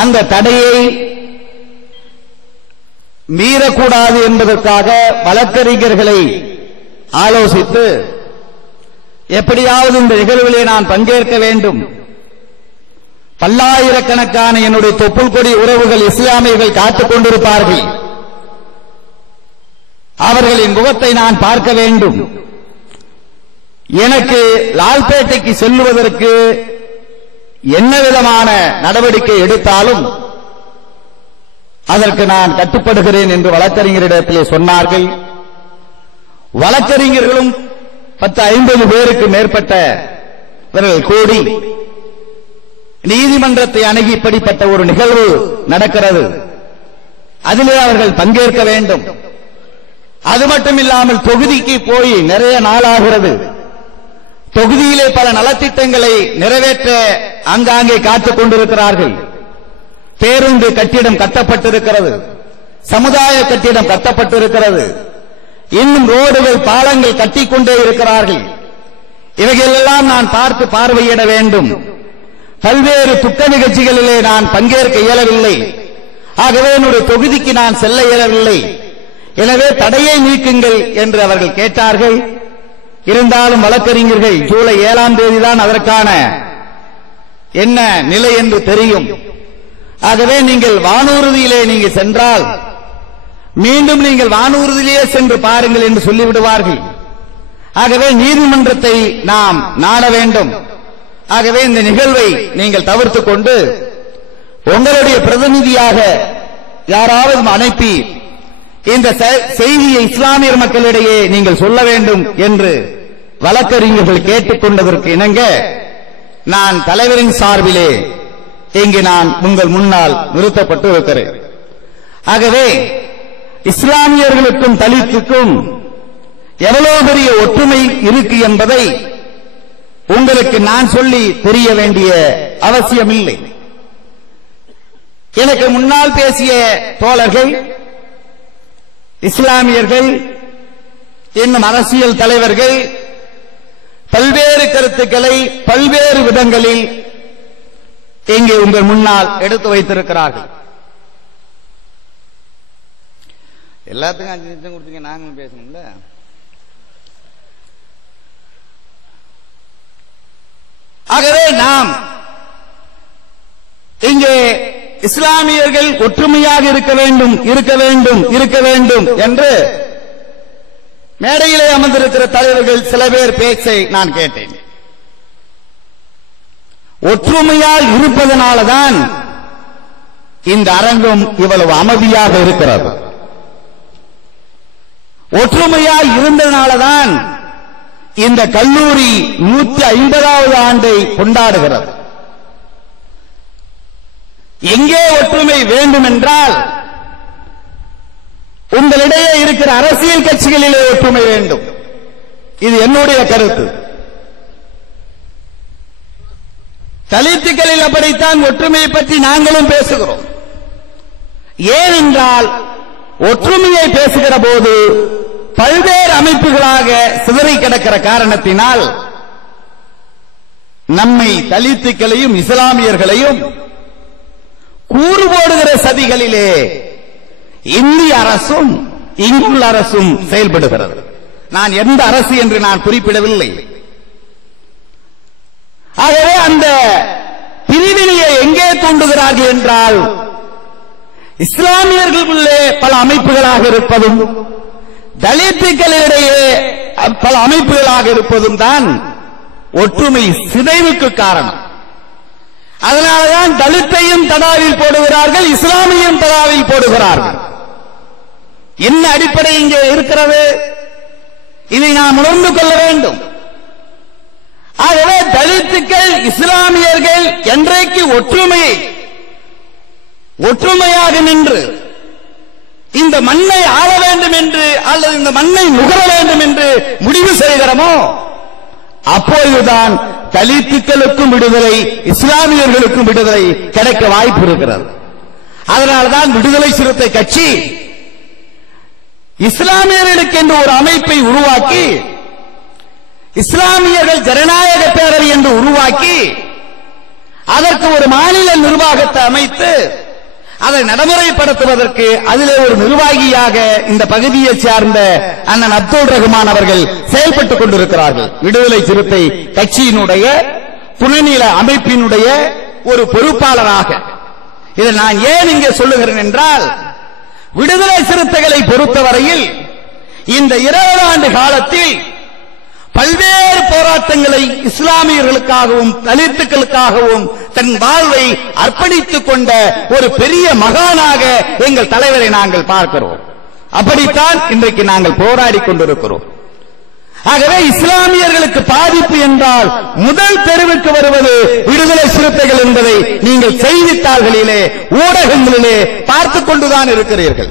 அந்த தடையை மீறக்கூடாது என்பதற்காக வழக்கறிஞர்களை ஆலோசித்து எப்படியாவது இந்த நிகழ்விலே நான் பங்கேற்க வேண்டும், பல்லாயிரக்கணக்கான என்னுடைய தொப்புள் கொடி உறவுகள் இஸ்லாமியர்கள் காத்துக் கொண்டிருப்பார்கள், அவர்களின் முகத்தை நான் பார்க்க வேண்டும், எனக்கு லால்பேட்டைக்கு செல்லுவதற்கு என்ன விதமான நடவடிக்கை எடுத்தாலும் அதற்கு நான் கட்டுப்படுகிறேன் என்று வழக்கறிஞரிடத்திலே சொன்னார்கள். வழக்கறிஞர்களும் 10-50 பேருக்கு மேற்பட்டவர்கள் கூடி நீதிமன்றத்தை அணுகி இப்படிப்பட்ட ஒரு நிகழ்வு நடக்கிறது, அதிலே அவர்கள் பங்கேற்க வேண்டும், அது மட்டுமில்லாமல் தொகுதிக்கு போய் நிறைய நாளாகிறது, தொகுதியிலே பல நலத்திட்டங்களை நிறைவேற்ற ஆங்காங்கே காத்துக் கொண்டிருக்கிறார்கள், பேருந்து கட்டிடம் கட்டப்பட்டிருக்கிறது, சமுதாய கட்டிடம் கட்டப்பட்டிருக்கிறது, இன்னும் ரோடுகள் பாலங்கள் கட்டிக்கொண்டே இருக்கிறார்கள், இவைகளெல்லாம் நான் பார்த்து பார்வையிட வேண்டும், பல்வேறு துக்க நிகழ்ச்சிகளிலே நான் பங்கேற்க இயலவில்லை, ஆகவே என்னுடைய தொகுதிக்கு நான் செல்ல இயலவில்லை, எனவே தடையை நீக்குங்கள் என்று அவர்கள் கேட்டார்கள். இருந்தாலும் வழக்கறிஞர்கள் ஜூலை 7ஆம் தேதிதான் அதற்கான என்ன நிலை என்று தெரியும், ஆகவே நீங்கள் வானூர்தியிலே நீங்கள் சென்றால் மீண்டும் நீங்கள் வானூர்தியிலே சென்று பாருங்கள் என்று சொல்லிவிடுவார்கள், ஆகவே நீதிமன்றத்தை நாம் நாட வேண்டும், ஆகவே இந்த நிகழ்வை நீங்கள் தவிர்த்துக் கொண்டு உங்களுடைய பிரதிநிதியாக யாராவது அனுப்பி இந்த செய்தியை இஸ்லாமியர் மக்களிடையே நீங்கள் சொல்ல வேண்டும் என்று வழக்கறிஞர்கள் கேட்டுக்கொண்டதற்கு இணங்க நான் தலைவரின் சார்பிலே இங்கு நான் உங்கள் முன்னால் நிறுத்தப்பட்டு இருக்கிறேன். ஆகவே இஸ்லாமியர்களுக்கும் தலித்துக்கும் எவ்வளவு பெரிய ஒற்றுமை இருக்கு என்பதை உங்களுக்கு நான் சொல்லி தெரிய வேண்டிய அவசியமில்லை. எனக்கு முன்னால் பேசிய தோழர்கள் இஸ்லாமியர்கள் இன்னும் அரசியல் தலைவர்கள் பல்வேறு கருத்துக்களை பல்வேறு விதங்களில் இங்கே உங்கள் முன்னால் எடுத்து வைத்திருக்கிறார்கள். எல்லாத்துக்கும் 5 நிமிஷம் கொடுத்தீங்க, நாங்களும் பேசணும்ல. ஆகவே நாம் இங்கே இஸ்லாமியர்கள் ஒற்றுமையாக இருக்க வேண்டும் இருக்க வேண்டும் இருக்க வேண்டும் என்று மேடையிலே அமர்ந்திருக்கிற தலைவர்கள் சில பேர் பேச்சை நான் கேட்டேன். ஒற்றுமையால் இருப்பதனால்தான் இந்த அரங்கம் இவ்வளவு அமைதியாக இருக்கிறது. ஒற்றுமையால் இருந்ததனால்தான் இந்த கல்லூரி 150வது ஆண்டை கொண்டாடுகிறது. எங்கே ஒற்றுமை வேண்டும் என்றால் உங்களிடையே இருக்கிற அரசியல் கட்சிகளிலே ஒற்றுமை வேண்டும். இது என்னுடைய கருத்து. தலித்துக்களில் அப்படித்தான் ஒற்றுமையை பற்றி நாங்களும் பேசுகிறோம். ஏனென்றால் ஒற்றுமையை பேசுகிற போது பல்வேறு அமைப்புகளாக சிதறி கிடக்கிற காரணத்தினால் நம்மை தலித்துக்களையும் இஸ்லாமியர்களையும் கூறு போடுகிற சதிகளிலே இந்திய அரசும் இங்குள்ள அரசும் செயல்படுகிறது. நான் எந்த அரசு என்று நான் குறிப்பிடவில்லை. ஆகவே அந்த பிரிவினையை எங்கே தூண்டுகிறார்கள் என்றால் இஸ்லாமியர்களுக்குள்ளே பல அமைப்புகளாக இருப்பதும் தலித்துக்களிடையே பல அமைப்புகளாக இருப்பதும் தான் ஒற்றுமை சிதைவுக்கு காரணம். அதனால்தான் தலித்தையும் தடாவில் போடுகிறார்கள், இஸ்லாமியும் தடாவில் போடுகிறார்கள். என்ன அடிப்படை இங்கே இருக்கிறது? இதை நாம் உணர்ந்து கொள்ள வேண்டும். ஆகவே தலித்துக்கள் இஸ்லாமியர்கள் என்றைக்கு ஒற்றுமையாக நின்று இந்த மண்ணை ஆள வேண்டும் என்று அல்லது இந்த மண்ணை நுகர வேண்டும் என்று முடிவு செய்கிறோமோ அப்போதுதான் தலித்துக்களுக்கும் விடுதலை இஸ்லாமியர்களுக்கும் விடுதலை கிடைக்க வாய்ப்பு இருக்கிறது. அதனால்தான் விடுதலை சிறுத்தை கட்சி இஸ்லாமியர்களுக்கு என்று ஒரு அமைப்பை உருவாக்கி இஸ்லாமியர்கள் ஜனநாயக பேரவை என்று உருவாக்கி அதற்கு ஒரு மாநில நிர்வாகத்தை அமைத்து அதை நடைமுறைப்படுத்துவதற்கு அதிலே ஒரு நிர்வாகியாக இந்த பகுதியை சார்ந்த அண்ணன் அப்துல் ரஹ்மான் அவர்கள் செயல்பட்டுக் கொண்டிருக்கிறார்கள். விடுதலை சிறுத்தை கட்சியினுடைய துணைநிலை அமைப்பினுடைய ஒரு பொறுப்பாளராக. இதை நான் ஏன் இங்கே சொல்லுகிறேன் என்றால் விடுதலை சிறுத்தைகளை பொறுத்தவரையில் இந்த 20 ஆண்டு காலத்தில் பல்வேறு போராட்டங்களை இஸ்லாமியர்களுக்காகவும் தலித்துக்களுக்காகவும் தன் வாழ்வை அர்ப்பணித்துக் கொண்ட ஒரு பெரிய மகானாக எங்கள் தலைவரை நாங்கள் பார்க்கிறோம். அப்படித்தான் இன்றைக்கு நாங்கள் போராடி கொண்டிருக்கிறோம். ஆகவே இஸ்லாமியர்களுக்கு பாதிப்பு என்றால் முதல் தெருவுக்கு வருவது விடுதலை சிறுத்தைகள் என்பதை நீங்கள் செய்தித்தாள்களிலே ஊடகங்களிலே பார்த்துக் கொண்டுதான் இருக்கிறீர்கள்.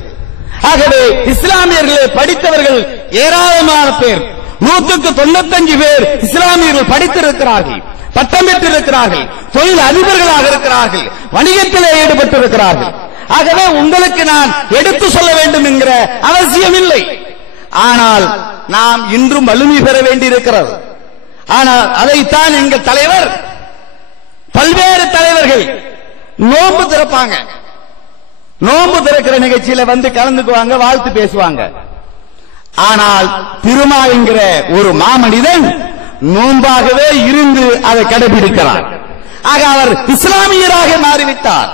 ஆகவே இஸ்லாமியர்களே படித்தவர்கள் ஏராளமான பேர், 195 பேர் இஸ்லாமியர்கள் படித்திருக்கிறார்கள், பட்டம் பெற்றிருக்கிறார்கள், தொழில் அதிபர்களாக இருக்கிறார்கள், வணிகத்திலே ஈடுபட்டிருக்கிறார்கள். ஆகவே உங்களுக்கு நான் எடுத்து சொல்ல வேண்டும் என்கிற அவசியம் இல்லை. ஆனால் நாம் இன்றும் வலிமை பெற வேண்டியிருக்கிறது. ஆனால் அதைத்தான் எங்கள் தலைவர் பல்வேறு தலைவர்கள் நோன்பு திறப்பாங்க. நோன்பு திறக்கிற நிகழ்ச்சியில வந்து கலந்துக்குவாங்க, வாழ்த்து பேசுவாங்க. ஆனால் திருமா என்கிற ஒரு மாமனிதன் நோன்பாகவே இருந்து அதை கடைபிடிக்கிறார். ஆக அவர் இஸ்லாமியராக மாறிவிட்டார்,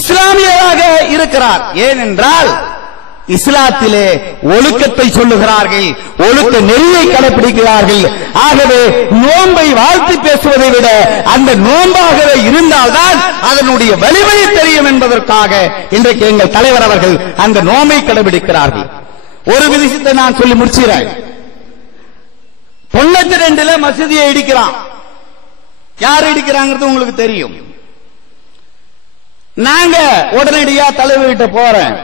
இஸ்லாமியராக இருக்கிறார். ஏனென்றால் இஸ்லாத்திலே ஒழுக்கத்தை சொல்லுகிறார்கள், ஒழுக்க நெறியை கடைபிடிக்கிறார்கள். ஆகவே நோன்பை வாழ்த்து பேசுவதை விட அந்த நோன்பாகவே இருந்தால்தான் அதனுடைய வலிமையை தெரியும் என்பதற்காக இன்றைக்கு எங்கள் தலைவர் அவர்கள் அந்த நோன்பை கடைபிடிக்கிறார்கள். ஒரு விஷயத்தை நான் சொல்லி முடிச்சுறேன். 92 மசூதியை இடிக்கிறான். யார் இடிக்கிறாங்கிறது உங்களுக்கு தெரியும். நாங்க உடனடியா தலைவர்கிட்ட போறேன்,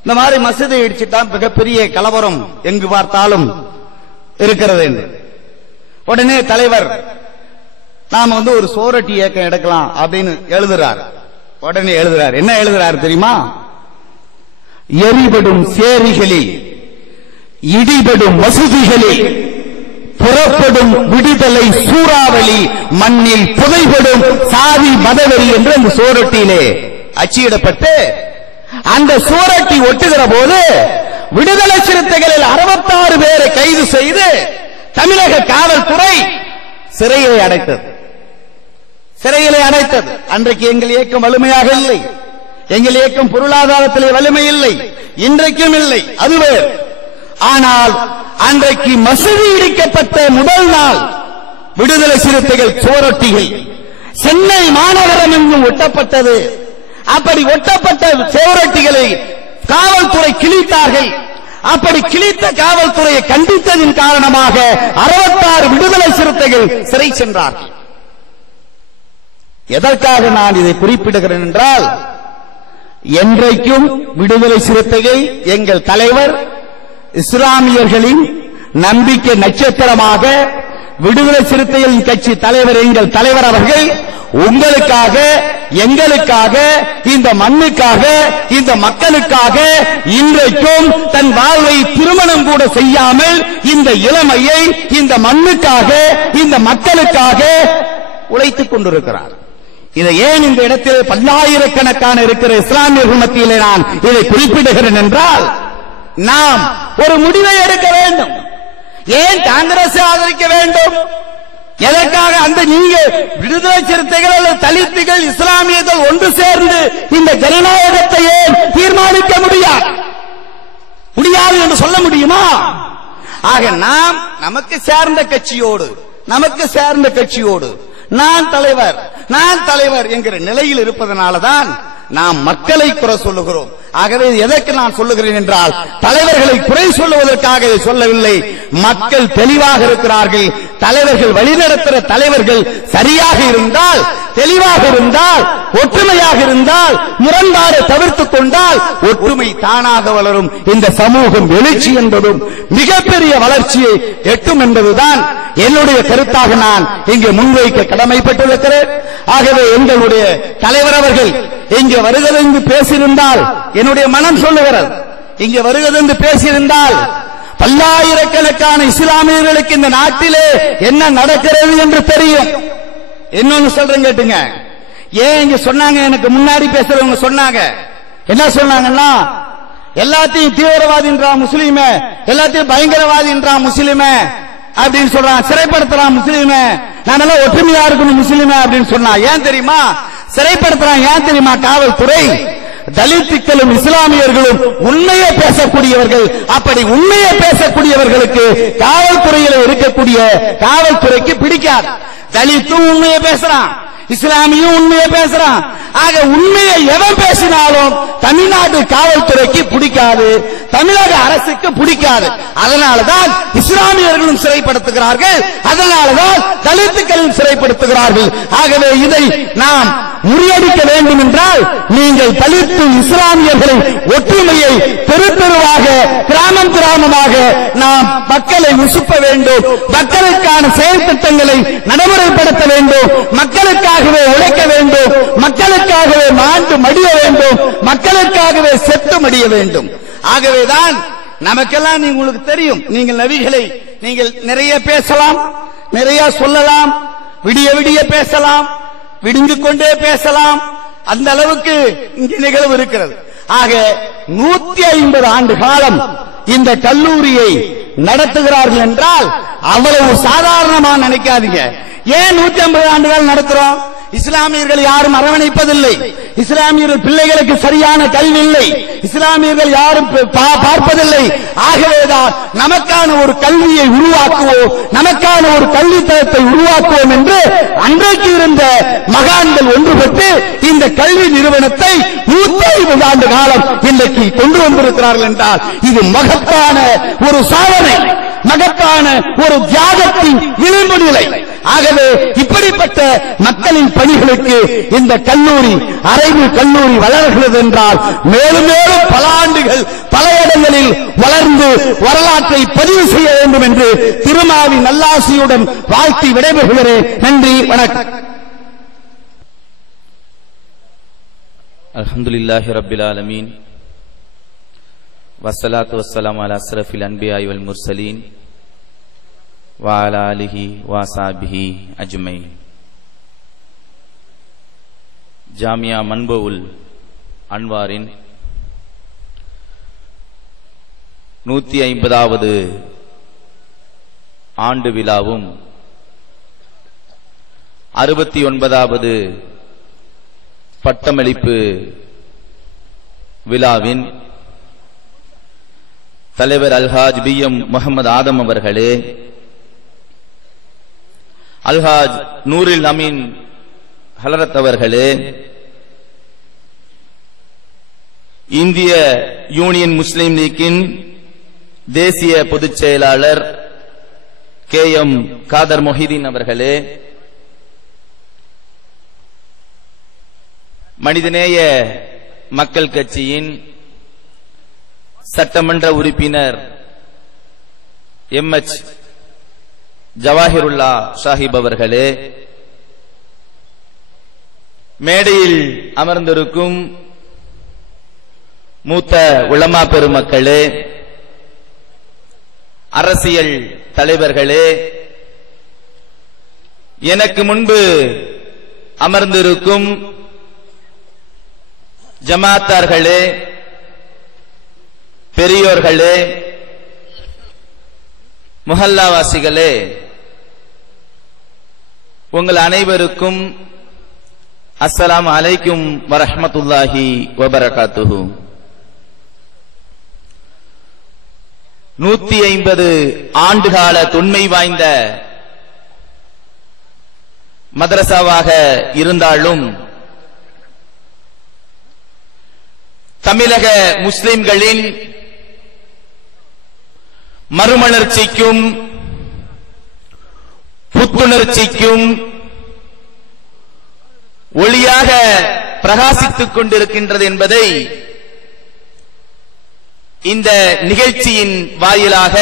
இந்த மாதிரி மசூதி இடிச்சுட்டா மிகப்பெரிய கலவரம் எங்கு பார்த்தாலும் இருக்கிறது. உடனே தலைவர் நாம ஒரு சோரட்டி இயக்கம் எடுக்கலாம் அப்படின்னு எழுதுறார். உடனே எழுதுறார், என்ன எழுதுறாரு தெரியுமா? எரிபடும் சேரிகளில், இடிபடும் மசூதிகளில் புறப்படும் விடுதலை சூறாவளி, மண்ணில் புதைபடும் சாதி மதவெறி என்று அந்த சோரட்டியிலே அச்சிடப்பட்டு அந்த சோரட்டி ஒட்டுகிற போது விடுதலை சிறுத்தைகளில் 66 பேரை கைது செய்து தமிழக காவல்துறை சிறையிலே அடைத்தது. அன்றைக்கு எங்கள் இயக்கம் வலிமையாக இல்லை, எங்கள் இயக்கம் பொருளாதாரத்திலே வலிமை இல்லை, இன்றைக்கும் இல்லை, அதுவே. ஆனால் அன்றைக்கு மசூதி இடிக்கப்பட்ட முதல் நாள் விடுதலை சிறுத்தைகள் சோரட்டிகள் சென்னை மாநகரம் எங்கும் ஒட்டப்பட்டது. அப்படி ஒட்டப்பட்ட சோரட்டிகளை காவல்துறை கிழித்தார்கள். அப்படி கிழித்த காவல்துறையை கண்டித்ததின் காரணமாக 66 விடுதலை சிறுத்தைகள் சிறை சென்றார்கள். எதற்காக நான் இதை குறிப்பிடுகிறேன் என்றால், என்றைக்கும் விடுதலை சிறுத்தைகள் எங்கள் தலைவர் இஸ்லாமியர்களின் நம்பிக்கை நட்சத்திரமாக, விடுதலை சிறுத்தைகளின் கட்சி தலைவர் எங்கள் தலைவர் அவர்கள் உங்களுக்காக, எங்களுக்காக, இந்த மண்ணுக்காக, இந்த மக்களுக்காக இன்றைக்கும் தன் வாழ்வை திருமணம் கூட செய்யாமல் இந்த இளமையை இந்த மண்ணுக்காக, இந்த மக்களுக்காக உழைத்துக் கொண்டிருக்கிறார். இதை ஏன் இந்த இடத்தில் பல்லாயிரக்கணக்கான இருக்கிற இஸ்லாமியர்கள் மத்தியிலே நான் இதை குறிப்பிடுகிறேன் என்றால், நாம் ஒரு முடிவை எடுக்க வேண்டும். ஏன் காங்கிரஸ் ஆதரிக்க வேண்டும்? எதற்காக? அந்த நீங்க விடுதலை சிறுத்தைகள் அல்லது தலித்துகள் இஸ்லாமியர்கள் ஒன்று சேர்ந்து இந்த ஜனநாயகத்தை ஏன் தீர்மானிக்க முடியாது என்று சொல்ல முடியுமா? ஆக நாம் நமக்கு சேர்ந்த கட்சியோடு நான் தலைவர் என்கிற நிலையில் இருப்பதனால்தான் நாம் மக்களை குறை சொல்லுகிறோம். ஆகவே எதற்கு நான் சொல்லுகிறேன் என்றால், தலைவர்களை குறை சொல்லுவதற்காக சொல்லவில்லை. மக்கள் தெளிவாக இருக்கிறார்கள். தலைவர்கள் வழிநடத்துகிற தலைவர்கள் சரியாக இருந்தால், தெளிவாக இருந்தால், ஒற்றுமையாக இருந்தால், முரண்பாடு தவிர்த்துக் கொண்டால் ஒற்றுமை தானாக வளரும். இந்த சமூகம் எழுச்சி என்பதும் மிகப்பெரிய வளர்ச்சியை எட்டும் என்பதுதான் என்னுடைய கருத்தாக நான் இங்கே முன்வைக்க கடமைப்பட்டிருக்கிறேன். ஆகவே எங்களுடைய தலைவர் அவர்கள் இங்கே வருகிறது பேசியிருந்தால், என்னுடைய மனம் சொல்லுகிறது, இங்கே வருகிறது பேசியிருந்தால் பல்லாயிரக்கணக்கான இஸ்லாமியர்களுக்கு இந்த நாட்டிலே என்ன நடக்கிறது என்று தெரியும். இன்னொன்னு சொல்றேன் கேட்டுங்க. ஏன் இங்க சொன்னாங்க, எனக்கு முன்னாடி பேசுறவங்க சொன்னாங்க, என்ன சொன்னாங்கன்னா, எல்லாத்தையும் தீவிரவாதின்றான் முஸ்லீமே, எல்லாத்தையும் பயங்கரவாதின்றான் முஸ்லீமே அப்படின்னு சொல்றான், சிறைப்படுத்துறான் முஸ்லீமே, நாமெல்லாம் ஒற்றுமையா இருக்கணும் முஸ்லீமே அப்படின்னு சொன்னா. ஏன் தெரியுமா சிறைப்படுத்துறான்? ஏன் தெரியுமா? காவல்துறை தலித்துக்களும் இஸ்லாமியர்களும் உண்மையை பேசக்கூடியவர்கள். அப்படி உண்மையை பேசக்கூடியவர்களுக்கு காவல்துறையில் இருக்கக்கூடிய காவல்துறைக்கு பிடிக்காது. தலித்தும் உண்மையை பேசுறான், இஸ்லாமியும் உண்மையை பேசுறான். ஆக உண்மையை எவன் பேசினாலும் தமிழ்நாடு காவல்துறைக்கு பிடிக்காது, தமிழக அரசுக்கு பிடிக்காது. அதனாலதான் இஸ்லாமியர்களும் சிறைப்படுத்துகிறார்கள், அதனாலதான் தலித்துக்களும் சிறைப்படுத்துகிறார்கள். ஆகவே இதை நாம் முறியடிக்க வேண்டும் என்றால், நீங்கள் தலித்து இஸ்லாமியர்களின் ஒற்றுமையை தெரு தெருவாக, கிராமம் கிராமமாக நாம் மக்களை உசுப்ப வேண்டும். மக்களுக்கான செயல் திட்டங்களை நடைமுறைப்படுத்த வேண்டும். மக்களுக்காகவே உழைக்க வேண்டும். மக்களுக்காகவே மாண்டு மடிய வேண்டும். மக்களுக்காகவே செத்து மடிய வேண்டும். ஆகவேதான் நமக்கெல்லாம் உங்களுக்கு தெரியும், நீங்கள் நபிகளை நீங்கள் நிறைய பேசலாம், நிறைய சொல்லலாம், விடிய விடிய பேசலாம், விடிந்து கொண்டே பேசலாம். அந்த அளவுக்கு இங்கே நிகழ்வு இருக்கிறது. ஆக 150 ஆண்டு காலம் இந்த கல்லூரியை நடத்துகிறார்கள் என்றால் அவ்வளவு சாதாரணமா நினைக்காதீங்க. ஏன் 150 ஆண்டுகள் நடத்துறோம்? இஸ்லாமியர்கள் யாரும் அரவணைப்பதில்லை. இஸ்லாமியர்கள் பிள்ளைகளுக்கு சரியான கல்வி இல்லை. இஸ்லாமியர்கள் யாரும் பார்ப்பதில்லை. ஆகவேதான் நமக்கான ஒரு கல்வியை உருவாக்குவோம், நமக்கான ஒரு கல்வித்தளத்தை உருவாக்குவோம் என்று அன்றைக்கு இருந்த மகான்கள் ஒன்றுபட்டு இந்த கல்வி நிறுவனத்தை 150 ஆண்டு காலம் இன்றைக்கு கொண்டு வந்திருக்கிறார்கள் என்றால் இது மகத்தான ஒரு சாதனை, மகத்தான ஒரு தியாகத்தின் விளிம்பு நிலை. ஆகவே இப்படிப்பட்ட மக்களின் பணிகளுக்கு இந்த கல்லூரி, அரைவு கல்லூரி வளர்கிறது என்றால் மேலும் மேலும் பல ஆண்டுகள் பல இடங்களில் வளர்ந்து வரலாற்றை பதிவு செய்ய வேண்டும் என்று திருமாவி நல்லாசியுடன் வாழ்த்தி விடைபெறுகிறேன். நன்றி, வணக்கம். அல்ஹம்துலில்லாஹி ரப்பில் ஆலமீன் வஸ்ஸலாத்து வஸ்ஸலாமு அலா அஸ்ரஃபில் அன்பியாஇ வல் முர்சலீன் வ அலா ஆலிஹி வ ஸஹ்பிஹி அஜ்மஈன். ஜாமியா மன்பவுல் அன்வாரின் 150வது ஆண்டு விழாவும் 69வது பட்டமளிப்பு விழாவின் தலைவர் அல்ஹாஜ் BM முகமது ஆதம் அவர்களே, அல்ஹாஜ் நூரில் அமீன் ஹலரத் அவர்களே, இந்திய யூனியன் முஸ்லிம் லீக்கின் தேசிய பொதுச் செயலாளர் KM காதர் மொஹிதீன் அவர்களே, மனிதநேய மக்கள் கட்சியின் சட்டமன்ற உறுப்பினர் MH ஜவாஹிருல்லா சாஹிப் அவர்களே, மேடையில் அமர்ந்திருக்கும் மூத்த உலமா பெருமக்களே, அரசியல் தலைவர்களே, எனக்கு முன்பு அமர்ந்திருக்கும் ஜமாத்தார்களே, பெரியோர்களே, முஹல்லாவாசிகளே, உங்கள் அனைவருக்கும் அஸ்ஸலாமு அலைக்கும் வரஹ்மத்துல்லாஹி வபரகாத்துஹு. 150 ஆண்டுகால தொன்மை வாய்ந்த மதரசாவாக இருந்தாலும் தமிழக முஸ்லிம்களின் மறுமலர்ச்சிக்கும் புத்துணர்ச்சிக்கும் ஒளியாக பிரகாசித்துக் கொண்டிருக்கின்றது என்பதை இந்த நிகழ்ச்சியின் வாயிலாக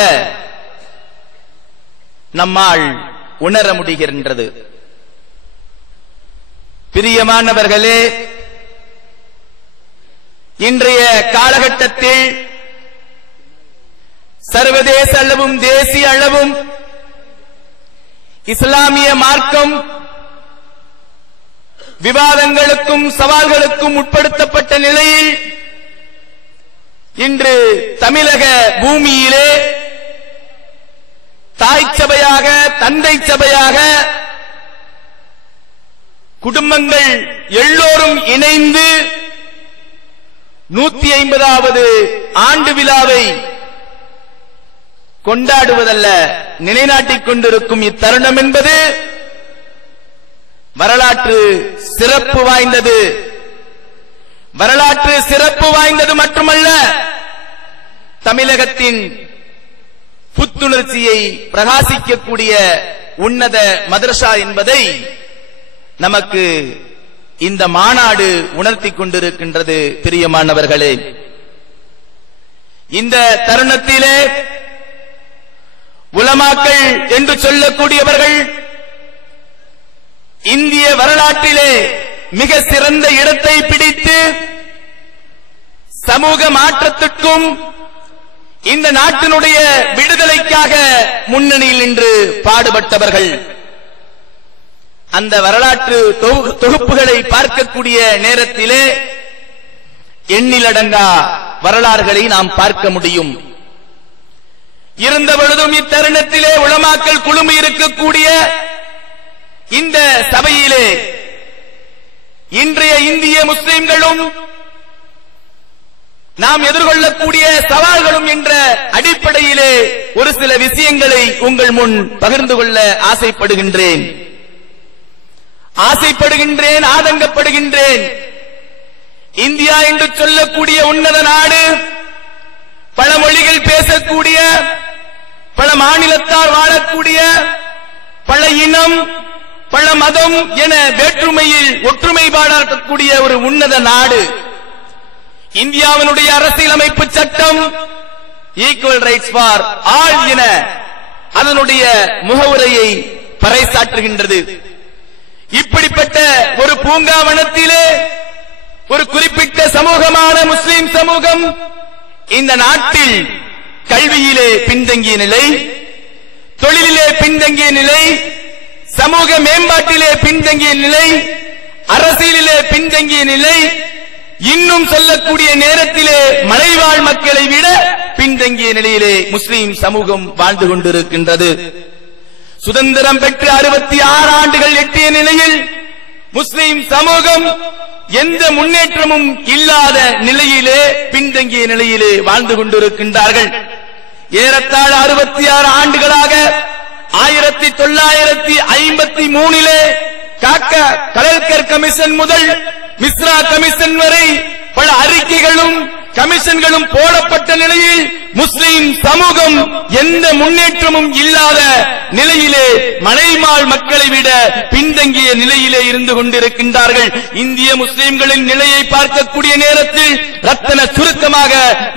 நம்மால் உணர முடிகின்றது. பிரியமானவர்களே, இன்றைய காலகட்டத்தில் சர்வதேச அளவும் தேசிய அளவும் இஸ்லாமிய மார்க்கம் விவாதங்களுக்கும் சவால்களுக்கும் உட்படுத்தப்பட்ட நிலையில் இன்று தமிழக பூமியிலே தாய் சபையாக, தந்தை சபையாக குடும்பங்கள் எல்லோரும் இணைந்து 150வது ஆண்டு விழாவை கொண்டாடுவதல்ல, நிலைநாட்டிக் கொண்டிருக்கும் இத்தருணம் என்பது வரலாற்று சிறப்பு வாய்ந்தது. வரலாற்று சிறப்பு வாய்ந்தது மட்டுமல்ல, தமிழகத்தின் புத்துணர்ச்சியை பிரகாசிக்கக்கூடிய உன்னத மதரசா என்பதை நமக்கு இந்த மாநாடு உணர்த்திக் கொண்டிருக்கின்றது. பிரியமானவர்களே, இந்த தருணத்திலே உலமாக்கள் என்று சொல்லக்கூடியவர்கள் இந்திய வரலாற்றிலே மிக சிறந்த இடத்தை பிடித்து சமூக மாற்றத்திற்கும் இந்த நாட்டினுடைய விடுதலைக்காக முன்னணியில் நின்று பாடுபட்டவர்கள். அந்த வரலாற்று தொகுப்புகளை பார்க்கக்கூடிய நேரத்திலே எண்ணிலடங்கா வரலாறுகளை நாம் பார்க்க முடியும். இருந்த பொழுதும் இத்தருணத்திலே உலமாக்கள் குழுமி இருக்கக்கூடிய இந்த சபையிலே இன்றைய இந்திய முஸ்லிம்களும் நாம் எதிர்கொள்ளக்கூடிய சவால்களும் என்ற அடிப்படையிலே ஒரு சில விஷயங்களை உங்கள் முன் பகிர்ந்து கொள்ள ஆசைப்படுகின்றேன், ஆதங்கப்படுகின்றேன். இந்தியா என்று சொல்லக்கூடிய உன்னத நாடு, பல மொழிகள் பேசக்கூடிய, பல மாநிலத்தார் வாழக்கூடிய, பல இனம், பல மதம் என வேற்றுமையில் ஒற்றுமை பாராட்டக்கூடிய ஒரு உன்னத நாடு. இந்தியாவினுடைய அரசியலமைப்பு சட்டம் ஈக்குவல் ரைட்ஸ் ஃபார் ஆல் என அதனுடைய முகவுரையை பறைசாற்றுகின்றது. இப்படிப்பட்ட ஒரு பூங்காவனத்திலே ஒரு குறிப்பிட்ட சமூகமான முஸ்லிம் சமூகம் இந்த நாட்டில் கல்வியிலே பின்தங்கிய நிலை, தொழிலிலே பின்தங்கிய நிலை, சமூக மேம்பாட்டிலே பின்தங்கிய நிலை, அரசியலிலே பின்தங்கிய நிலை, இன்னும் சொல்லக்கூடிய நேரத்திலே மலைவாழ் மக்களை விட பின்தங்கிய நிலையிலே முஸ்லிம் சமூகம் வாழ்ந்து கொண்டிருக்கின்றது. சுதந்திரம் பெற்று 66 ஆண்டுகள் எட்டிய நிலையில் முஸ்லிம் சமூகம் எந்த முன்னேற்றமும் இல்லாத நிலையிலே பின்தங்கிய நிலையிலே வாழ்ந்து கொண்டிருக்கின்றார்கள். ஏறத்தாழ 66 ஆண்டுகளாக 1953 காக்கா கலெல்கர் கமிஷன் முதல் மிஸ்ரா கமிஷன் வரை பல அறிக்கைகளும் கமிஷன்களும் போடப்பட்ட நிலையில் முஸ்லிம் சமூகம் எந்த முன்னேற்றமும் இல்லாத நிலையிலே மலைவாழ் மக்களை விட பின்தங்கிய நிலையிலே இருந்து கொண்டிருக்கின்றார்கள். இந்திய முஸ்லிம்களின் நிலையை பார்க்கக்கூடிய நேரத்தில் ரத்தன சுருக்கமாக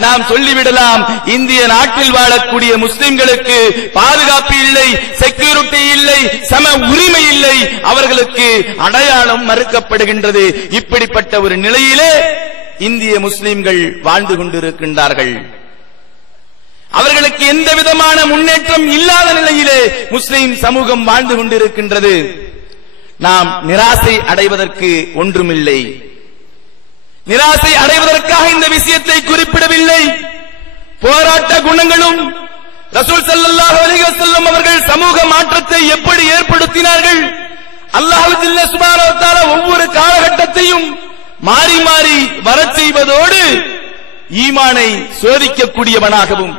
நாம் சொல்லிவிடலாம், இந்திய நாட்டில் வாழக்கூடிய முஸ்லிம்களுக்கு பாதுகாப்பு இல்லை, செக்யூரிட்டி இல்லை, சம உரிமை இல்லை, அவர்களுக்கு அடையாளம் மறுக்கப்படுகின்றது. இப்படிப்பட்ட ஒரு நிலையிலே இந்திய முஸ்லிம்கள் வாழ்ந்து கொண்டிருக்கின்றார்கள். அவர்களுக்கு எந்த விதமான முன்னேற்றம் இல்லாத நிலையிலே முஸ்லிம் சமூகம் வாழ்ந்து கொண்டிருக்கின்றது. நாம் நிராசை அடைவதற்கு ஒன்றுமில்லை. நிராசை அடைவதற்காக இந்த விஷயத்தை குறிப்பிடவில்லை. போராட்ட குணங்களும் ரசூல் ஸல்லல்லாஹு அலைஹி வஸல்லம் அவர்கள் சமூக மாற்றத்தை எப்படி ஏற்படுத்தினார்கள், அல்லாஹ் ஜல்ல சுப்ஹானஹு வ தஆலா ஒவ்வொரு காலகட்டத்தையும் மாறி மாறி வரச் செய்வதோடு ஈமானை சோதிக்கக்கூடியவனாகவும்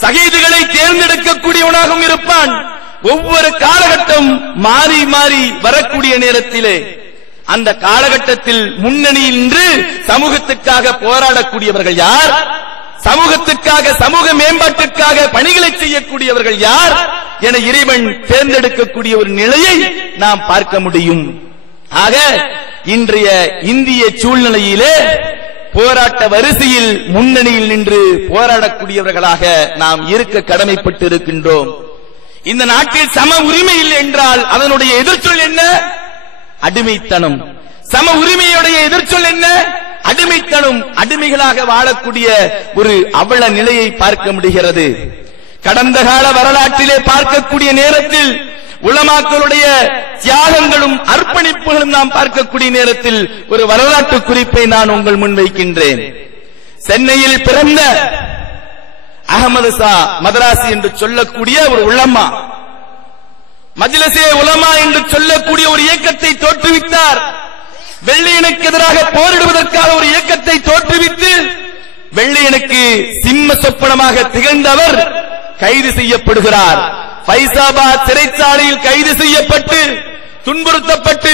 ஷஹீதுகளை தேர்ந்தெடுக்கக்கூடியவனாகவும் இருப்பான். ஒவ்வொரு காலகட்டம் மாறி மாறி வரக்கூடிய நேரத்திலே அந்த காலகட்டத்தில் முன்னணியில் நின்று சமூகத்துக்காக போராடக்கூடியவர்கள் யார், சமூகத்துக்காக சமூக மேம்பாட்டுக்காக பணிகளை செய்யக்கூடியவர்கள் யார் என இறைவன் தேர்ந்தெடுக்கக்கூடிய ஒரு நிலையை நாம் பார்க்க முடியும். ஆக இன்றைய இந்திய சூழ்நிலையிலே போராட்ட வரிசையில் முன்னணியில் நின்று போராடக்கூடியவர்களாக நாம் இருக்க கடமைப்பட்டு இருக்கின்றோம். இந்த நாட்டில் சம உரிமை இல்லை என்றால் அதனுடைய எதிர்ச்சொல் என்ன? அடிமைத்தனம். சம உரிமையுடைய எதிர்ச்சொல் என்ன? அடிமைத்தனம். அடிமைகளாக வாழக்கூடிய ஒரு அவல நிலையை பார்க்க முடிகிறது. கடந்த கால வரலாற்றிலே பார்க்கக்கூடிய நேரத்தில் உலமாக்களுடைய தியாகங்களும் அர்ப்பணிப்புகளும் நாம் பார்க்கக்கூடிய நேரத்தில் ஒரு வரலாற்று குறிப்பை நான் உங்கள் முன் வைக்கின்றேன். சென்னையில் பிறந்த அகமது ஷா மதராசி என்று சொல்லக்கூடிய ஒரு உலமா, மஜ்லிஸே உலமா என்று சொல்லக்கூடிய ஒரு இயக்கத்தை தோற்றுவித்தார். வெள்ளையனுக்கு எதிராக போரிடுவதற்காக ஒரு இயக்கத்தை தோற்றுவித்து வெள்ளையனுக்கு சிம்ம சொப்பனமாக திகழ்ந்தவர் கைது செய்யப்படுகிறார். ஃபைசாபாத் சிறைச்சாலையில் கைது செய்யப்பட்டு துன்புறுத்தப்பட்டு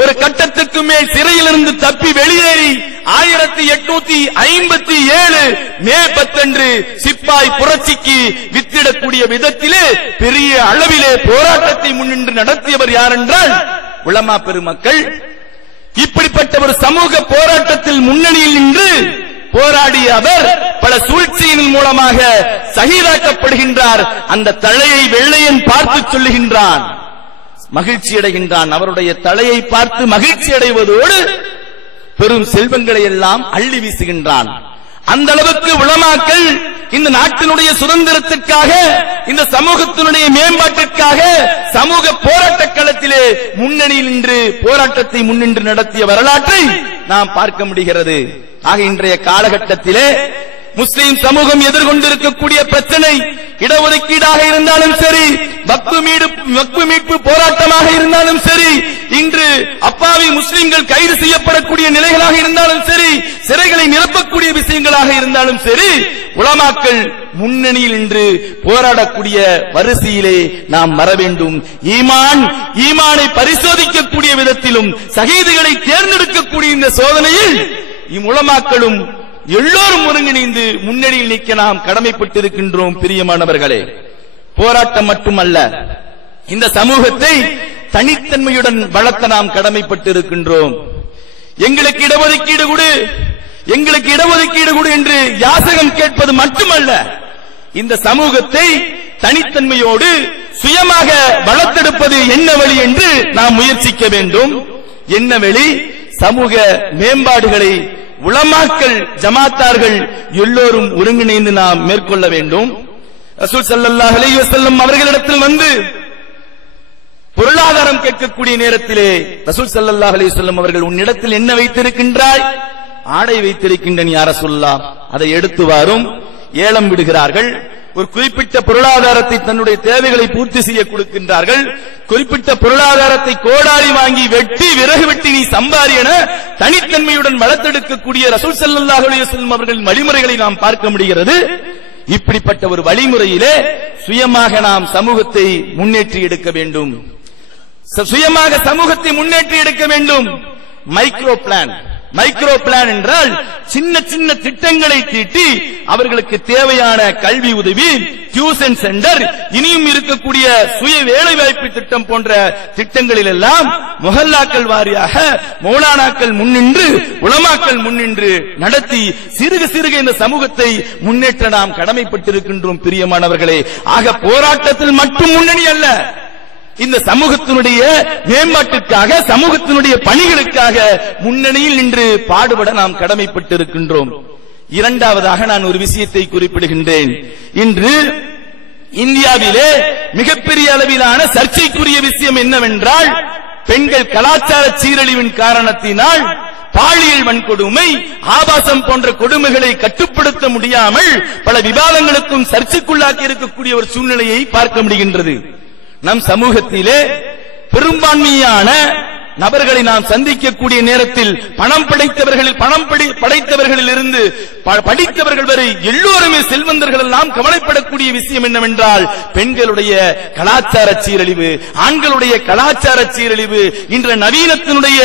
ஒரு கட்டத்துக்கு மேல் சிறையிலிருந்து தப்பி வெளியேறி 1857 மே 10 சிப்பாய் புரட்சிக்கு வித்திடக்கூடிய விதத்திலே பெரிய அளவிலே போராட்டத்தை முன்னின்று நடத்தியவர் யார் என்றால் உலமா பெருமக்கள். இப்படிப்பட்ட ஒரு சமூக போராட்டத்தில் முன்னணியில் நின்று போராடிய அவர் பல சூழ்ச்சியின் மூலமாக ஷஹீதாக்கப்படுகின்றார். அந்த தலையை வெள்ளையன் பார்த்து சொல்லுகின்றான், மகிழ்ச்சி அடைகின்றான். அவருடைய தலையை பார்த்து மகிழ்ச்சி அடைவதோடு பெரும் செல்வங்களை எல்லாம் அள்ளி வீசுகின்றான். அந்த அளவுக்கு உலமாக்கள் இந்த நாட்டினுடைய சுதந்திரத்திற்காக, இந்த சமூகத்தினுடைய மேம்பாட்டிற்காக சமூக போராட்ட களத்திலே முன்னணியில் நின்று போராட்டத்தை முன்னின்று நடத்திய வரலாற்றை நாம் பார்க்க முடிகிறது. ஆக இன்றைய காலகட்டத்திலே முஸ்லிம் சமூகம் எதிர்கொண்டிருக்கக்கூடிய பிரச்சனை இடஒதுக்கீடாக இருந்தாலும் சரி, வக்ஃபு மீட்பு போராட்டமாக இருந்தாலும் சரி, இன்று அப்பாவி முஸ்லிம்கள் கைது செய்யப்படக்கூடிய நிலைகளாக இருந்தாலும் சரி, சிறைகளை நிரப்பக்கூடிய விஷயங்களாக இருந்தாலும் சரி, உலமாக்கள் முன்னணியில் இன்று போராடக்கூடிய வரிசையிலே நாம் வர வேண்டும். ஈமானை பரிசோதிக்கக்கூடிய விதத்திலும் ஷஹீதுகளை தேர்ந்தெடுக்கக்கூடிய இந்த சோதனையில் இம்முலமாக்களும் எல்லோரும் ஒருங்கிணைந்து முன்னணியில் நிற்க நாம் கடமைப்பட்டிருக்கின்றோம். பிரியமானவர்களே, போராட்டம் மட்டுமல்ல, இந்த சமூகத்தை தனித்தன்மையுடன் வளர்த்த நாம் கடமைப்பட்டிருக்கின்றோம். எங்களுக்கு இடஒதுக்கீடு கொடு, எங்களுக்கு இடஒதுக்கீடு கொடு என்று யாசகம் கேட்பது மட்டுமல்ல, இந்த சமூகத்தை தனித்தன்மையோடு சுயமாக வளர்த்தெடுப்பது என்ன வழி என்று நாம் முயற்சிக்க வேண்டும். என்ன வழி? சமூக மேம்பாடுகளை உலமாக்கள், ஜமாத்தார்கள் எல்லோரும் ஒருங்கிணைந்து நாம் மேற்கொள்ள வேண்டும். ரசூல் ஸல்லல்லாஹு அலைஹி வஸல்லம் அவர்களிடத்தில் வந்து பொருளாதாரம் கேட்கக்கூடிய நேரத்திலே ரசூல் ஸல்லல்லாஹு அலைஹி வஸல்லம் அவர்கள், உன்னிடத்தில் என்ன வைத்திருக்கின்றாய்? ஆடை வைத்திருக்கின்றேன் யா ரசூலுல்லாஹ். அதை எடுத்து வாரும். ஏலம் விடுகிறார்கள். ஒரு குறிப்பிட்ட பொருளாதாரத்தை தன்னுடைய தேவைகளை பூர்த்தி செய்ய கொடுக்கின்றார்கள். குறிப்பிட்ட பொருளாதாரத்தை கோடாரி வாங்கி வெட்டி விறகு வெட்டி நீ சம்பாரி என தனித்தன்மையுடன் வளர்த்தெடுக்கக்கூடிய ரசூல் ஸல்லல்லாஹு அலைஹி வஸல்லம் அவர்களின் வழிமுறைகளை நாம் பார்க்க முடிகிறது. இப்படிப்பட்ட ஒரு வழிமுறையிலே சுயமாக நாம் சமூகத்தை முன்னேற்றி எடுக்க வேண்டும். சுயமாக சமூகத்தை முன்னேற்றி எடுக்க வேண்டும். மைக்ரோ பிளான் என்றால் சின்ன சின்ன திட்டங்களை தீட்டி அவர்களுக்கு தேவையான கல்வி உதவி, டியூஷன் சென்டர், இனியும் இருக்கக்கூடிய சுய வேலைவாய்ப்பு திட்டம் போன்ற திட்டங்களில் எல்லாம் முஹல்லாக்கள் வாரியாக மௌலானாக்கள் முன்னின்று, உலமாக்கள் முன்னின்று நடத்தி சிறுக சிறுக இந்த சமூகத்தை முன்னேற்ற நாம் கடமைப்பட்டிருக்கின்றோம். பிரியமானவர்களே, ஆக போராட்டத்தில் மட்டும் முன்னணி அல்ல, இந்த சமூகத்தினுடைய மேம்பாட்டுக்காக, சமூகத்தினுடைய பணிகளுக்காக முன்னணியில் நின்று பாடுபட நாம் கடமைப்பட்டிருக்கின்றோம். இரண்டாவதாக நான் ஒரு விஷயத்தை குறிப்பிடுகின்றேன். இன்று இந்தியாவிலே மிகப்பெரிய அளவிலான சர்ச்சைக்குரிய விஷயம் என்னவென்றால், பெண்கள் கலாச்சார சீரழிவின் காரணத்தினால் பாலியல் வன்கொடுமை, ஆபாசம் போன்ற கொடுமைகளை கட்டுப்படுத்த முடியாமல் பல விவாதங்களுக்கும் சர்ச்சைக்குள்ளாக்கி இருக்கக்கூடிய ஒரு சூழ்நிலையை பார்க்க முடிகின்றது. நம் சமூகத்திலே பெரும்பான்மையான நபர்களை நாம் சந்திக்கக்கூடிய நேரத்தில் பணம் படைத்தவர்களில் இருந்து படித்தவர்கள் வரை எல்லோருமே செல்வந்தர்கள் எல்லாம் கவலைப்படக்கூடிய விஷயம் என்னவென்றால், பெண்களுடைய கலாச்சார சீரழிவு, ஆண்களுடைய கலாச்சார சீரழிவு, இன்ற நவீனத்தினுடைய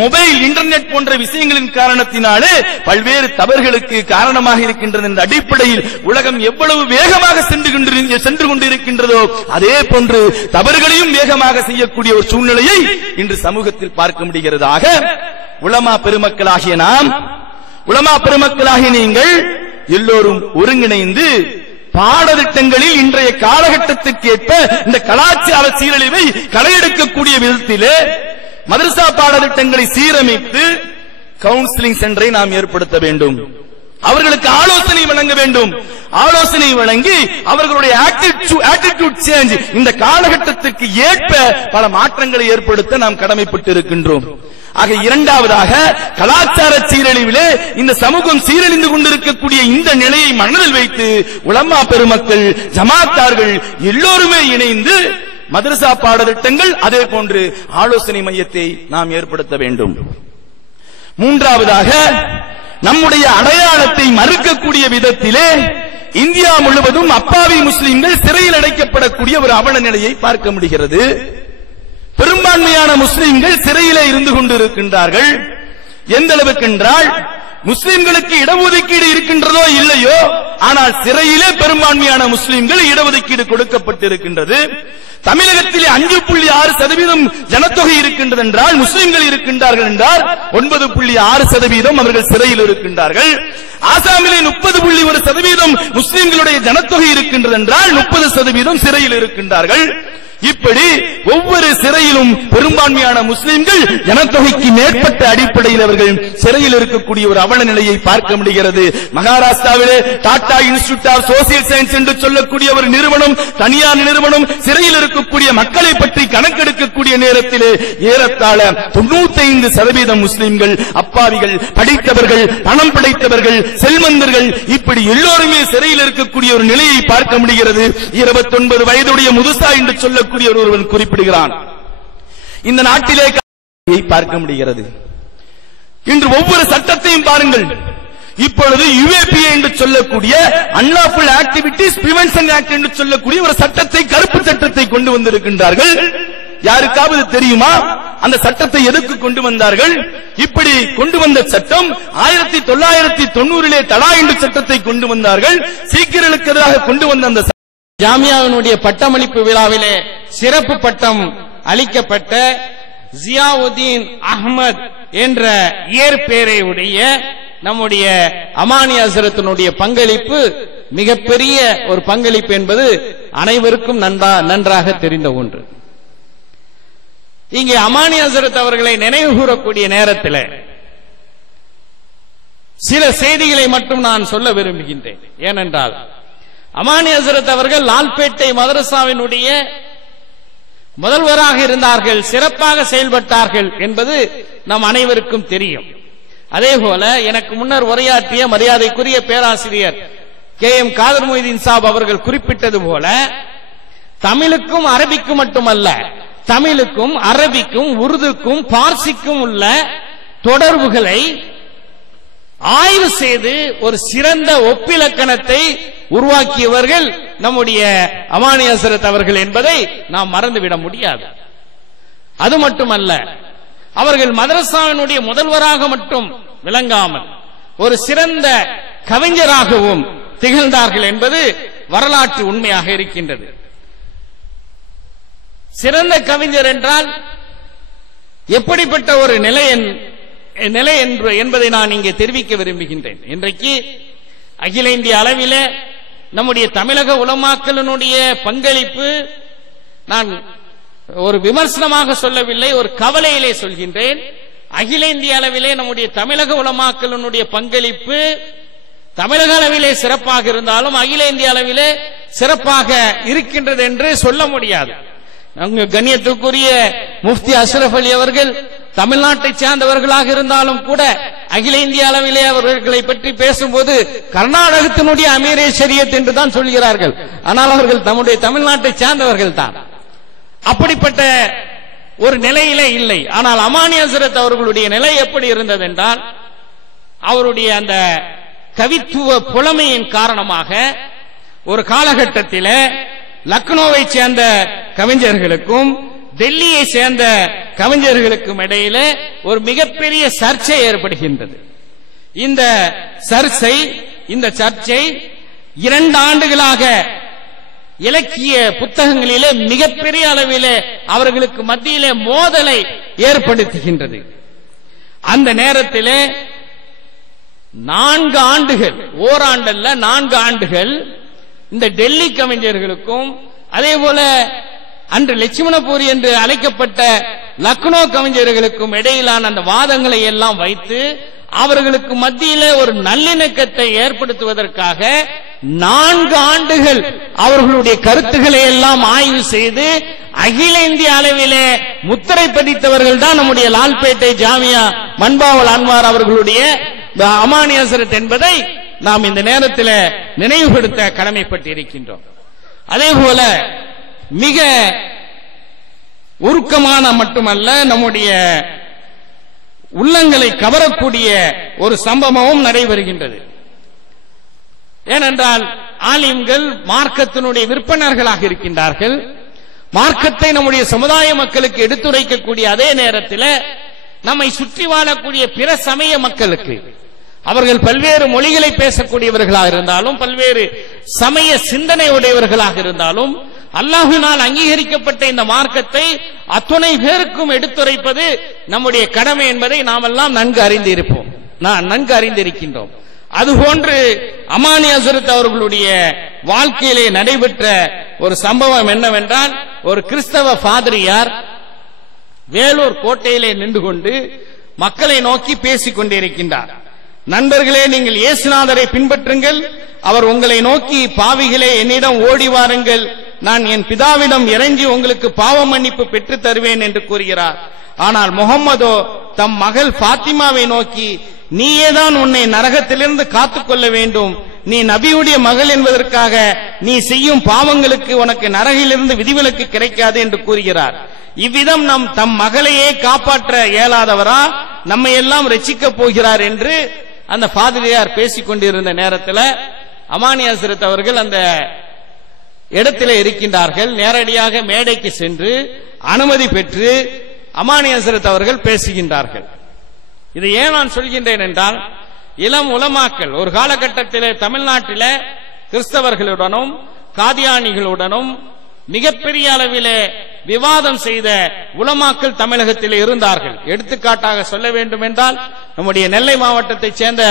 மொபைல், இன்டர்நெட் போன்ற விஷயங்களின் காரணத்தினாலே பல்வேறு தவறுகளுக்கு காரணமாக இருக்கின்றது. இந்த அடிப்படையில் உலகம் எவ்வளவு வேகமாக சென்று கொண்டிருக்கின்றதோ அதே போன்று தவறுகளையும் வேகமாக செய்யக்கூடிய ஒரு சூழ்நிலையை இன்று சமூகத்தில் பார்க்க முடிகிறதாக. உலமா பெருமக்களாகிய நாம், உலமா பெருமக்களாகிய நீங்கள் எல்லோரும் ஒருங்கிணைந்து பாடத்திட்டங்களில் இன்றைய காலகட்டத்திற்கு ஏற்ப இந்த கலாச்சார சீரழிவை களையெடுக்கக்கூடிய விதத்திலே மதரசா பாடத்திட்டங்களை சீரமைத்து கவுன்சிலிங் சென்டரை நாம் ஏற்படுத்த வேண்டும். அவர்களுக்கு ஆலோசனை வழங்க வேண்டும். ஆலோசனை வழங்கி அவர்களுடைய ஆட்டிடியூட் சேஞ்ச், இந்த காலகட்டத்திற்கு ஏற்ப பல மாற்றங்களை ஏற்படுத்த நாம் கடமைப்பட்டிருக்கின்றோம். ஆக இரண்டாவதாக, கலாச்சார சீரழிவிலே இந்த சமூகம் சீரழிந்து கொண்டிருக்கக்கூடிய இந்த நிலையை மனதில் வைத்து உலமா பெருமக்கள், ஜமாத்தார்கள் எல்லோருமே இணைந்து மதரசா பாடத்திட்டங்கள், அதே போன்று ஆலோசனை மையத்தை நாம் ஏற்படுத்த வேண்டும். மூன்றாவதாக, நம்முடைய அடையாளத்தை மறுக்கக்கூடிய விதத்திலே இந்தியா முழுவதும் அப்பாவி முஸ்லிம்கள் சிறையில் அடைக்கப்படக்கூடிய ஒரு அவல நிலையை பார்க்க முடிகிறது. பெரும்பான்மையான முஸ்லிம்கள் சிறையிலே இருந்து கொண்டிருக்கின்றார்கள். எந்த அளவுக்கு என்றால், முஸ்லிம்களுக்கு இடஒதுக்கீடு இருக்கின்றதோ இல்லையோ, ஆனால் சிறையிலே பெரும்பான்மையான முஸ்லிம்கள் இடஒதுக்கீடு கொடுக்கப்பட்டிருக்கின்றது. தமிழகத்திலே 5.6% ஜனத்தொகை இருக்கின்றது என்றால், முஸ்லிம்கள் இருக்கின்றார்கள் என்றால் 9.6% அவர்கள் சிறையில் இருக்கின்றார்கள். ஆசாமிலே 30.1% முஸ்லிம்களுடைய ஜனத்தொகை இருக்கின்றது என்றால் 30% சிறையில் இருக்கின்றார்கள். இப்படி ஒவ்வொரு சிறையிலும் பெரும்பான்மையான முஸ்லிம்கள் ஜனத்தொகைக்கு மேற்பட்ட அடிப்படையில் அவர்கள் சிறையில் இருக்கக்கூடிய ஒரு அவல நிலையை பார்க்க முடிகிறது. மகாராஷ்டிராவிலே Tata institute of social science என்று சொல்லக்கூடிய ஒரு நிறுவனம், தனியார் நிறுவனம், சிறையில் இருக்கக்கூடிய மக்களை பற்றி கணக்கெடுக்கக்கூடிய நேரத்திலே ஏறத்தாழ 95% முஸ்லிம்கள் அப்பாவிகள், படித்தவர்கள், பணம் படைத்தவர்கள், செல்வந்தர்கள், இப்படி எல்லோருமே சிறையில் இருக்கக்கூடிய ஒரு நிலையை பார்க்க முடிகிறது. 29 வயதுடைய முதுசா என்று சொல்லக்கூடிய ஒருவன் குறிப்பிடுகிறான். இந்த நாட்டிலே பார்க்க முடிகிறது. இன்று ஒவ்வொரு சட்டத்தையும் பாருங்கள். இப்பொழுது UAPA என்று சொல்லக்கூடிய அன்லாஃபுல் ஆக்டிவிட்டிஸ் பிரிவென்ஷன் ஆக்ட் என்று சொல்லக்கூடிய ஒரு சட்டத்தை, கருப்பு சட்டத்தை கொண்டு வந்திருக்கின்றார்கள். யாருக்காவது தெரியுமா அந்த சட்டத்தை எதுக்கு கொண்டு வந்தார்கள்? இப்படி கொண்டு வந்த சட்டம் 1990 தடா என்று சட்டத்தை கொண்டு வந்தார்கள். சீக்கியர்களுக்கு எதிராக கொண்டு வந்த அந்த ஜாமியாவினுடைய பட்டமளிப்பு விழாவிலே சிறப்பு பட்டம் அளிக்கப்பட்ட ஜியாவுதீன் அஹ்மத் என்ற இயற்பெயரை உடைய நம்முடைய அமானி ஹஸ்ரத்தினுடைய பங்களிப்பு மிகப்பெரிய ஒரு பங்களிப்பு என்பது அனைவருக்கும் நன்றாக தெரிந்த ஒன்று. இங்கே அமானி ஹஸ்ரத் அவர்களை நினைவு கூறக்கூடிய நேரத்தில் சில செய்திகளை மட்டும் நான் சொல்ல விரும்புகின்றேன். ஏனென்றால் அமானி ஹஸ்ரத் அவர்கள் லால்பேட்டை மதரசாவினுடைய முதல்வராக இருந்தார்கள், சிறப்பாக செயல்பட்டார்கள் என்பது நம் அனைவருக்கும் தெரியும். அதேபோல எனக்கு முன்னர் உரையாற்றிய மரியாதைக்குரிய பேராசிரியர் KM காதர் மொய்தீன் சாப் அவர்கள் குறிப்பிட்டது போல தமிழுக்கும் அரபிக்கும் மட்டுமல்ல, தமிழுக்கும் அரபிக்கும் உருதுக்கும் பார்சிக்கும் உள்ள தொடர்புகளை ஆய்வு செய்து ஒரு சிறந்த ஒப்பிலக்கணத்தை உருவாக்கியவர்கள் நம்முடைய அமானி ஹஸ்ரத் அவர்கள் என்பதை நாம் மறந்துவிட முடியாது. அது மட்டுமல்ல, அவர்கள் மதரசாவினுடைய முதல்வராக மட்டும் விளங்காமல் ஒரு சிறந்த கவிஞராகவும் திகழ்ந்தார்கள் என்பது வரலாற்று உண்மையாக இருக்கின்றது. சிறந்த கவிஞர் என்றால் எப்படிப்பட்ட ஒரு நிலை என்பதை நான் இங்கே தெரிவிக்க விரும்புகின்றேன். இன்றைக்கு அகில இந்திய அளவிலே நம்முடைய தமிழக உலமாக்களினுடைய பங்களிப்பு, நான் ஒரு விமர்சனமாக சொல்லவில்லை, ஒரு கவலையிலே சொல்கின்றேன். அகில இந்திய அளவிலே நம்முடைய தமிழக உலமாக்களினுடைய பங்களிப்பு தமிழக அளவிலே சிறப்பாக இருந்தாலும் அகில இந்திய அளவிலே சிறப்பாக இருக்கின்றது என்று சொல்ல முடியாது. கண்ணியத்துக்குரிய முஃப்தி அஷ்ரஃப் அலி அவர்கள் தமிழ்நாட்டை சார்ந்தவர்களாக இருந்தாலும் கூட அகில இந்திய அளவிலே அவர்களை பற்றி பேசும்போது கர்நாடகத்தினுடைய அமீரே ஷரியத் என்று தான் சொல்கிறார்கள். ஆனால் அவர்கள் நம்முடைய தமிழ்நாட்டை சார்ந்தவர்கள் தான். அப்படிப்பட்ட ஒரு நிலையிலே இல்லை. ஆனால் அமானி ஹஸ்ரத் அவர்களுடைய நிலை எப்படி இருந்தது என்றால், அவருடைய அந்த கவித்துவ புலமையின் காரணமாக ஒரு காலகட்டத்தில் லக்னோவை சேர்ந்த கவிஞர்களுக்கும் டெல்லியை சேர்ந்த கவிஞர்களுக்கும் இடையிலே ஒரு மிகப்பெரிய சர்ச்சை ஏற்படுகின்றது. இந்த சர்ச்சை 2 ஆண்டுகளாக இலக்கிய புத்தகங்களிலே மிகப்பெரிய அளவிலே அவர்களுக்கு மத்தியிலே மோதலை ஏற்படுத்துகின்றது. அந்த நேரத்திலே 4 ஆண்டுகள், ஓராண்டல்ல 4 ஆண்டுகள் இந்த டெல்லி கவிஞர்களுக்கும் அதேபோல அன்று லட்சுமணபூரி என்று அழைக்கப்பட்ட லக்னோ கவிஞர்களுக்கும் இடையிலான அந்த வாதங்களை எல்லாம் வைத்து அவர்களுக்கு மத்தியிலே ஒரு நல்லிணக்கத்தை ஏற்படுத்துவதற்காக 4 ஆண்டுகள் அவர்களுடைய கருத்துக்களை எல்லாம் ஆய்வு செய்து அகில இந்திய அளவிலே முத்திரை பதித்தவர்கள் தான் நம்முடைய லால்பேட்டை ஜாமியா மன்பாவல் அன்வார் அவர்களுடைய அமானி ஹஸ்ரத் என்பதை நாம் இந்த நேரத்தில் நினைவுபடுத்த கடமைப்பட்டு இருக்கின்றோம். அதேபோல மிக உருக்கமான மட்டுமல்ல, நம்முடைய உள்ளங்களை கவரக்கூடிய ஒரு சம்பவமும் நடைபெறுகின்றது. ஏனென்றால் ஆலிம்கள் மார்க்கத்தினுடைய விற்பனர்களாக இருக்கின்றார்கள். மார்க்கத்தை நம்முடைய சமுதாய மக்களுக்கு எடுத்துரைக்கக்கூடிய அதே நேரத்தில் நம்மை சுற்றி வாழக்கூடிய பிற சமய மக்களுக்கு, அவர்கள் பல்வேறு மொழிகளை பேசக்கூடியவர்களாக இருந்தாலும் பல்வேறு சமய சிந்தனை உடையவர்களாக இருந்தாலும் அல்லாஹ்வினால் அங்கீகரிக்கப்பட்ட இந்த மார்க்கத்தை அத்துணை பேருக்கும் எடுத்துரைப்பது நம்முடைய கடமை என்பதை நாமெல்லாம் நன்கு அறிந்திருக்கின்றோம். அதுபோன்று அமானி ஹஸ்ரத் அவர்களுடைய வாழ்க்கையிலே நடைபெற்ற ஒரு சம்பவம் என்னவென்றால், ஒரு கிறிஸ்தவ பாதிரியார் வேலூர் கோட்டையிலே நின்று கொண்டு மக்களை நோக்கி பேசிக் கொண்டிருக்கின்றார். நண்பர்களே, நீங்கள் இயேசுநாதரை பின்பற்றுங்கள், அவர் உங்களை நோக்கி பாவிகளே என்னிடம் ஓடி வாருங்கள், நான் என் பிதாவிடம் இறங்கி உங்களுக்கு பாவ மன்னிப்பு பெற்றுத் தருவேன் என்று கூறுகிறார். ஆனால் முகம்மதோ தம் மகள் பாத்திமாவை நோக்கி நீயேதான் உன்னை நரகத்திலிருந்து காத்துக்கொள்ள வேண்டும், நீ நபியுடைய மகள் என்பதற்காக நீ செய்யும் பாவங்களுக்கு உனக்கு நரகிலிருந்து விதிவிலக்கு கிடைக்காது என்று கூறுகிறார். இவ்விதம் நம் தம் மகளையே காப்பாற்ற இயலாதவரா நம்மை எல்லாம் ரட்சிக்கப் போகிறார் என்று அந்த பாதிரியார் பேசிக் கொண்டிருந்த நேரத்தில் அமானி ஹஸ்ரத் அவர்கள் அந்த இடத்திலே இருக்கின்றார்கள். நேரடியாக மேடைக்கு சென்று அனுமதி பெற்று அமானி ஹஸ்ரத் அவர்கள் பேசுகின்றார்கள். இது ஏன் நான் சொல்கின்றேன் என்றால், இளம் உலமாக்கள் ஒரு காலகட்டத்திலே தமிழ்நாட்டிலே கிறிஸ்தவர்களுடனும் காதியானிகளுடனும் மிகப்பெரிய அளவிலே விவாதம் செய்த உலமாக்கள் தமிழகத்தில் இருந்தார்கள். எடுத்துக்காட்டாக சொல்ல வேண்டும் என்றால், நம்முடைய நெல்லை மாவட்டத்தைச் சேர்ந்த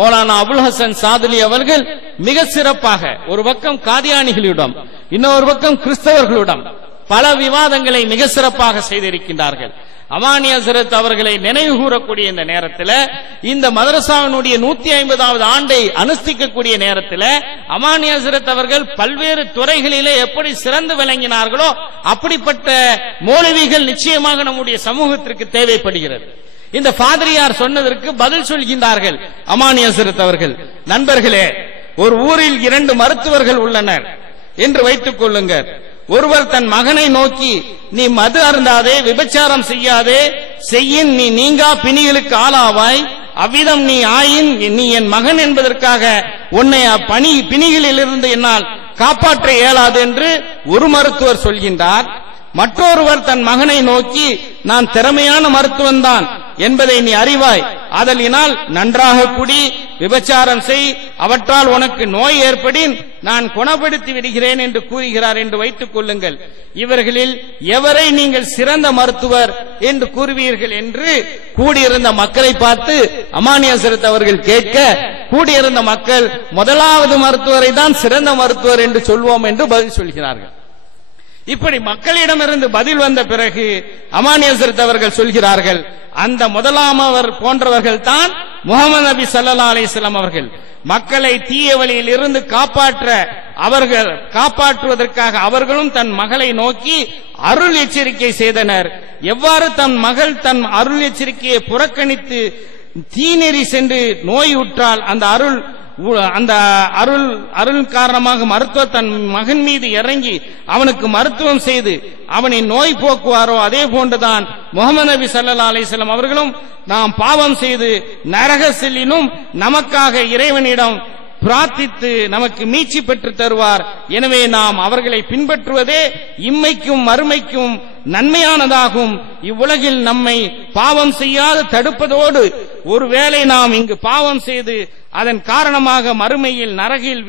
மௌலானா அபுல் ஹசன் சாதுலி அவர்கள் மிக சிறப்பாக ஒரு பக்கம் காதியானிகளிடம் இன்னொரு பக்கம் கிறிஸ்தவர்களிடம் பல விவாதங்களை மிக சிறப்பாக செய்திருக்கின்றார்கள். அமானி ஹஸ்ரத் அவர்களை நினைவு கூறக்கூடிய இந்த நேரத்தில், இந்த மதரசாவினுடைய 150வது ஆண்டை அனுஷ்டிக்கக்கூடிய நேரத்தில் அமானி ஹஸ்ரத் அவர்கள் பல்வேறு துறைகளிலே எப்படி சிறந்து விளங்கினார்களோ அப்படிப்பட்ட மௌலவிகள் நிச்சயமாக நம்முடைய சமூகத்திற்கு தேவைப்படுகிறது. இந்த பாதிரியார் சொன்னதற்கு பதில் சொல்கின்றார்கள் அமானி ஹஸ்ரத் அவர்கள். நண்பர்களே, ஒரு ஊரில் 2 மருத்துவர்கள் உள்ளனர் என்று வைத்துக் கொள்ளுங்கள். ஒருவர் தன் மகனை நோக்கி நீ மது அருந்தாதே, விபச்சாரம் செய்யாதே, செய்யின் நீ நீங்கா பிணிகளுக்கு ஆளாவாய், அவ்விதம் நீ ஆயின் நீ என் மகன் என்பதற்காக உன்னை பிணிகளிலிருந்து என்னால் காப்பாற்ற இயலாது என்று ஒரு மருத்துவர் சொல்கின்றார். மற்றொருவர் தன் மகனை நோக்கி நான் திறமையான மருத்துவன் தான் என்பதை நீ அறிவாய், ஆதலினால் நன்றாக குடி, விபச்சாரம் செய், அவற்றால் உனக்கு நோய் ஏற்படின் நான் குணப்படுத்தி விடுகிறேன் என்று கூறுகிறார் என்று வைத்துக் கொள்ளுங்கள். இவர்களில் எவரை நீங்கள் சிறந்த மருத்துவர் என்று கூறுவீர்கள் என்று கூடியிருந்த மக்களை பார்த்து அமானி ஹஸ்ரத் அவர்கள் கேட்க, கூடியிருந்த மக்கள் முதலாவது மருத்துவரை தான் சிறந்த மருத்துவர் என்று சொல்வோம் என்று பதில் சொல்கிறார்கள். இப்படி மக்களிடமிருந்து பதில் வந்த பிறகு அமானி ஹஸ்ரத் அவர்கள் சொல்கிறார்கள், அந்த முதலாமவர் போன்றவர்கள் தான் முஹம்மது நபி ஸல்லல்லாஹு அலைஹி வஸல்லம் அவர்கள். மக்களை தீய வழியில் இருந்து காப்பாற்றுவதற்காக அவர்களும் தன் மகளை நோக்கி அருள் எச்சரிக்கை செய்தனர். எவ்வாறு தன் மகள் தன் அருள் எச்சரிக்கையை புறக்கணித்து தீநெறி சென்று நோய் உற்றால் அந்த அருள் காரணமாக மருத்துவர் தன் மகன் மீது இறங்கி அவனுக்கு மருத்துவம் செய்து அவனை நோய் போக்குவாரோ, அதே போன்றுதான் முஹம்மது நபி ஸல்லல்லாஹு அலைஹி வஸல்லம் அவர்களும் நாம் பாவம் செய்து நரக செல்லினும் நமக்காக இறைவனிடம் பிரார்த்தித்து நமக்கு மீட்சி பெற்று தருவார். எனவே நாம் அவர்களை பின்பற்றுவதே இம்மைக்கும் மறுமைக்கும் நன்மையானதாகும். இவ்வுலகில் நம்மை பாவம் செய்யாது தடுப்பதோடு ஒருவேளை நாம் இங்கு பாவம் செய்து அதன் காரணமாக மறுமையில் நரகில்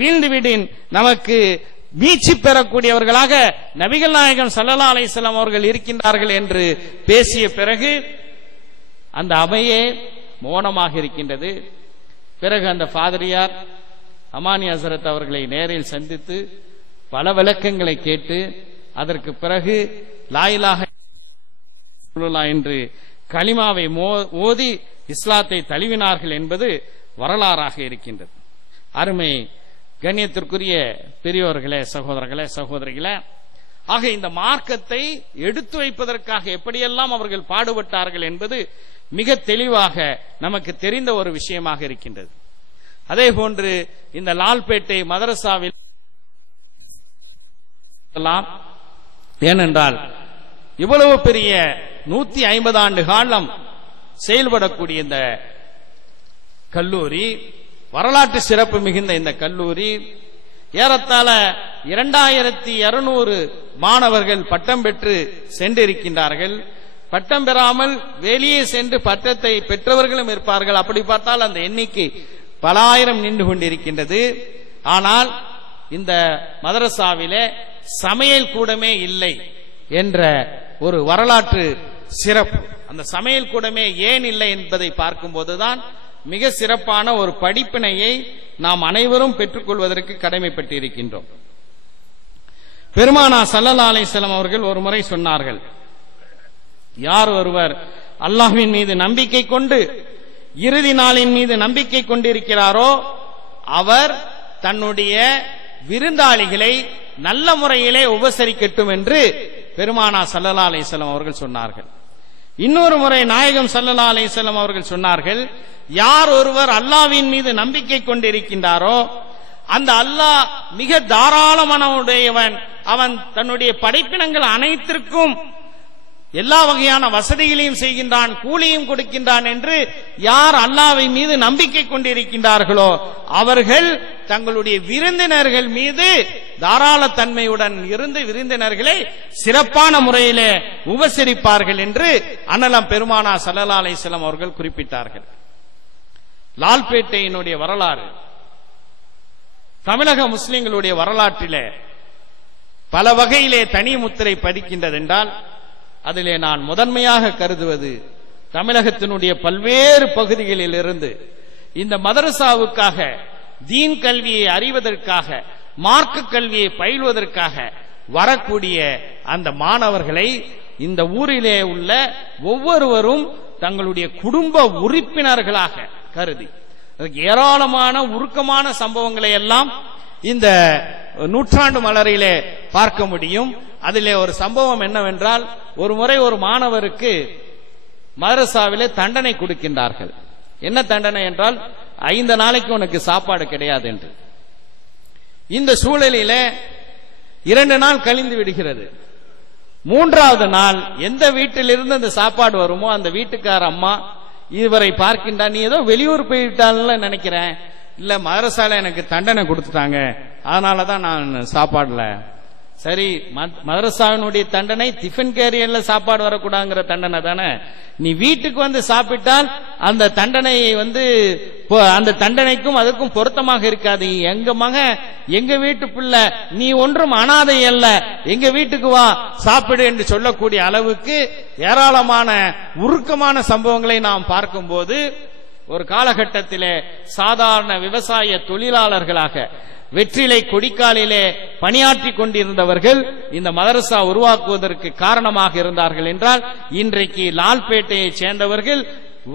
வீழ்ந்துவிடின் நமக்கு மீட்சி பெறக்கூடியவர்களாக நபிகள் நாயகம் ஸல்லல்லாஹு அலைஹி வஸல்லம் அவர்கள் இருக்கின்றார்கள் என்று பேசிய பிறகு அந்த அவையே மௌனமாக இருக்கின்றது. பிறகு அந்த பாதிரியார் அமானி ஹஸ்ரத் அவர்களை நேரில் சந்தித்து பல விளக்கங்களை கேட்டு அதற்கு பிறகு லா இலாஹ இல்லல்லாஹ் என்று கலிமாவை ஓதி இஸ்லாத்தை தழுவினார்கள் என்பது வரலாறாக இருக்கின்றது. அருமை கண்ணியத்திற்குரிய பெரியோர்களே, சகோதரர்களே, சகோதரிகளே, ஆக இந்த மார்க்கத்தை எடுத்து வைப்பதற்காக எப்படியெல்லாம் அவர்கள் பாடுபட்டார்கள் என்பது மிக தெளிவாக நமக்கு தெரிந்த ஒரு விஷயமாக இருக்கின்றது. அதே போன்று இந்த லால்பேட்டை மதரசாவில் ஏனென்றால் இவ்வளவு பெரிய 150 ஆண்டு காலம் செயல்படக்கூடிய இந்த கல்லூரி, வரலாற்று சிறப்பு மிகுந்த இந்த கல்லூரி ஏறத்தாழ 2200 மாணவர்கள் பட்டம் பெற்று சென்றிருக்கின்றார்கள். பட்டம் பெறாமல் வெளியே சென்று பட்டத்தை பெற்றவர்களும் இருப்பார்கள். அப்படி பார்த்தால் அந்த எண்ணிக்கை பல ஆயிரம் நின்று கொண்டிருக்கின்றது. ஆனால் இந்த மதரசாவிலே சமையல் கூடமே இல்லை என்ற ஒரு வரலாற்று சிறப்பு. அந்த சமையல் கூடமே ஏன் இல்லை என்பதை பார்க்கும்போதுதான் மிக சிறப்பான ஒரு படிப்பினையை நாம் அனைவரும் பெற்றுக்கொள்வதற்கு கடமைப்பட்டிருக்கின்றோம். பெருமானா ஸல்லல்லாஹு அலைஹி வஸல்லம் அவர்கள் ஒரு முறை சொன்னார்கள், யார் ஒருவர் அல்லாஹ்வின் மீது நம்பிக்கை கொண்டு இறுதி நாளின் மீது நம்பிக்கை கொண்டிருக்கிறாரோ அவர் தன்னுடைய விருந்தாளிகளை நல்ல முறையிலே உபசரிக்கட்டும் என்று பெருமானா ஸல்லல்லாஹு அலைஹி வஸல்லம் அவர்கள் சொன்னார்கள். இன்னொரு முறை நாயகம் ஸல்லல்லாஹு அலைஹி வஸல்லம் அவர்கள் சொன்னார்கள், யார் ஒருவர் அல்லாஹ்வின் மீது நம்பிக்கை கொண்டிருக்கின்றாரோ அந்த அல்லாஹ் மிக தாராளமானவன், அவன் தன்னுடைய படைப்பினங்கள் அனைத்திற்கும் எல்லா வகையான வசதிகளையும் செய்கின்றான், கூலியும் கொடுக்கின்றான் என்று யார் அல்லாஹ்வை மீது நம்பிக்கை கொண்டிருக்கின்றார்களோ அவர்கள் தங்களுடைய விருந்தினர்கள் மீது தாராளத்தன்மையுடன் இருந்து விருந்தினர்களை சிறப்பான முறையிலே உபசரிப்பார்கள் என்று அன்னலம் பெருமானா ஸல்லல்லாஹு அலைஹி வஸல்லம் அவர்கள் குறிப்பிட்டார்கள். லால்பேட்டையினுடைய வரலாறு தமிழக முஸ்லிம்களுடைய வரலாற்றிலே பல வகையிலே தனி முத்திரை பதிக்கின்றது என்றால் அதிலே நான் முதன்மையாக கருதுவது தமிழகத்தினுடைய பல்வேறு பகுதிகளில் இருந்து இந்த மதரசாவுக்காக தீன் கல்வியை அறிவதற்காக மார்க்க கல்வியை பயில்வதற்காக வரக்கூடிய அந்த மாணவர்களை இந்த ஊரிலே உள்ள ஒவ்வொருவரும் தங்களுடைய குடும்ப உறுப்பினர்களாக கருதி ஏராளமான உருக்கமான சம்பவங்களை எல்லாம் இந்த நூற்றாண்டு மலரிலே பார்க்க முடியும். அதிலே ஒரு சம்பவம் என்னவென்றால், ஒரு முறை ஒரு மாணவருக்கு மதரசாவிலே தண்டனை கொடுக்கின்றார்கள். என்ன தண்டனை என்றால், 5 நாளைக்கு உனக்கு சாப்பாடு கிடையாது என்று. இந்த சூழலிலே 2 நாள் கழிந்து விடுகிறது. 3வது நாள் எந்த வீட்டிலிருந்து அந்த சாப்பாடு வருமோ அந்த வீட்டுக்கார அம்மா இவரை பார்க்கின்றார், நீ ஏதோ வெளியூர் போயிட்டான்னு நினைக்கிறேன், இல்ல மதரசால எனக்கு தண்டனை கொடுத்துட்டாங்க, அதனாலதான் நான் சாப்பாடுல. சரி, மதரசாவினுடைய தண்டனை டிஃபன் கேரியர்ல சாப்பாடு வரக்கூடாதுங்கிற தண்டனை தானே, நீ வீட்டுக்கு வந்து சாப்பிட்டால் அந்த தண்டனையை அந்த தண்டனைக்கும் அதுக்கும் பொருத்தமாக இருக்காது. எங்க மகன் எங்க வீட்டு பிள்ளை, நீ ஒன்றும் அனாதை அல்ல, எங்க வீட்டுக்கு வா சாப்பிடு என்று சொல்லக்கூடிய அளவுக்கு ஏராளமான உருக்கமான சம்பவங்களை நாம் பார்க்கும்போது ஒரு காலகட்டத்திலே சாதாரண விவசாய தொழிலாளர்களாக வெற்றிலை கொடிக்காலிலே பணியாற்றி கொண்டிருந்தவர்கள் இந்த மதரசா உருவாக்குவதற்கு காரணமாக இருந்தார்கள் என்றால், இன்றைக்கு லால்பேட்டையைச் சேர்ந்தவர்கள்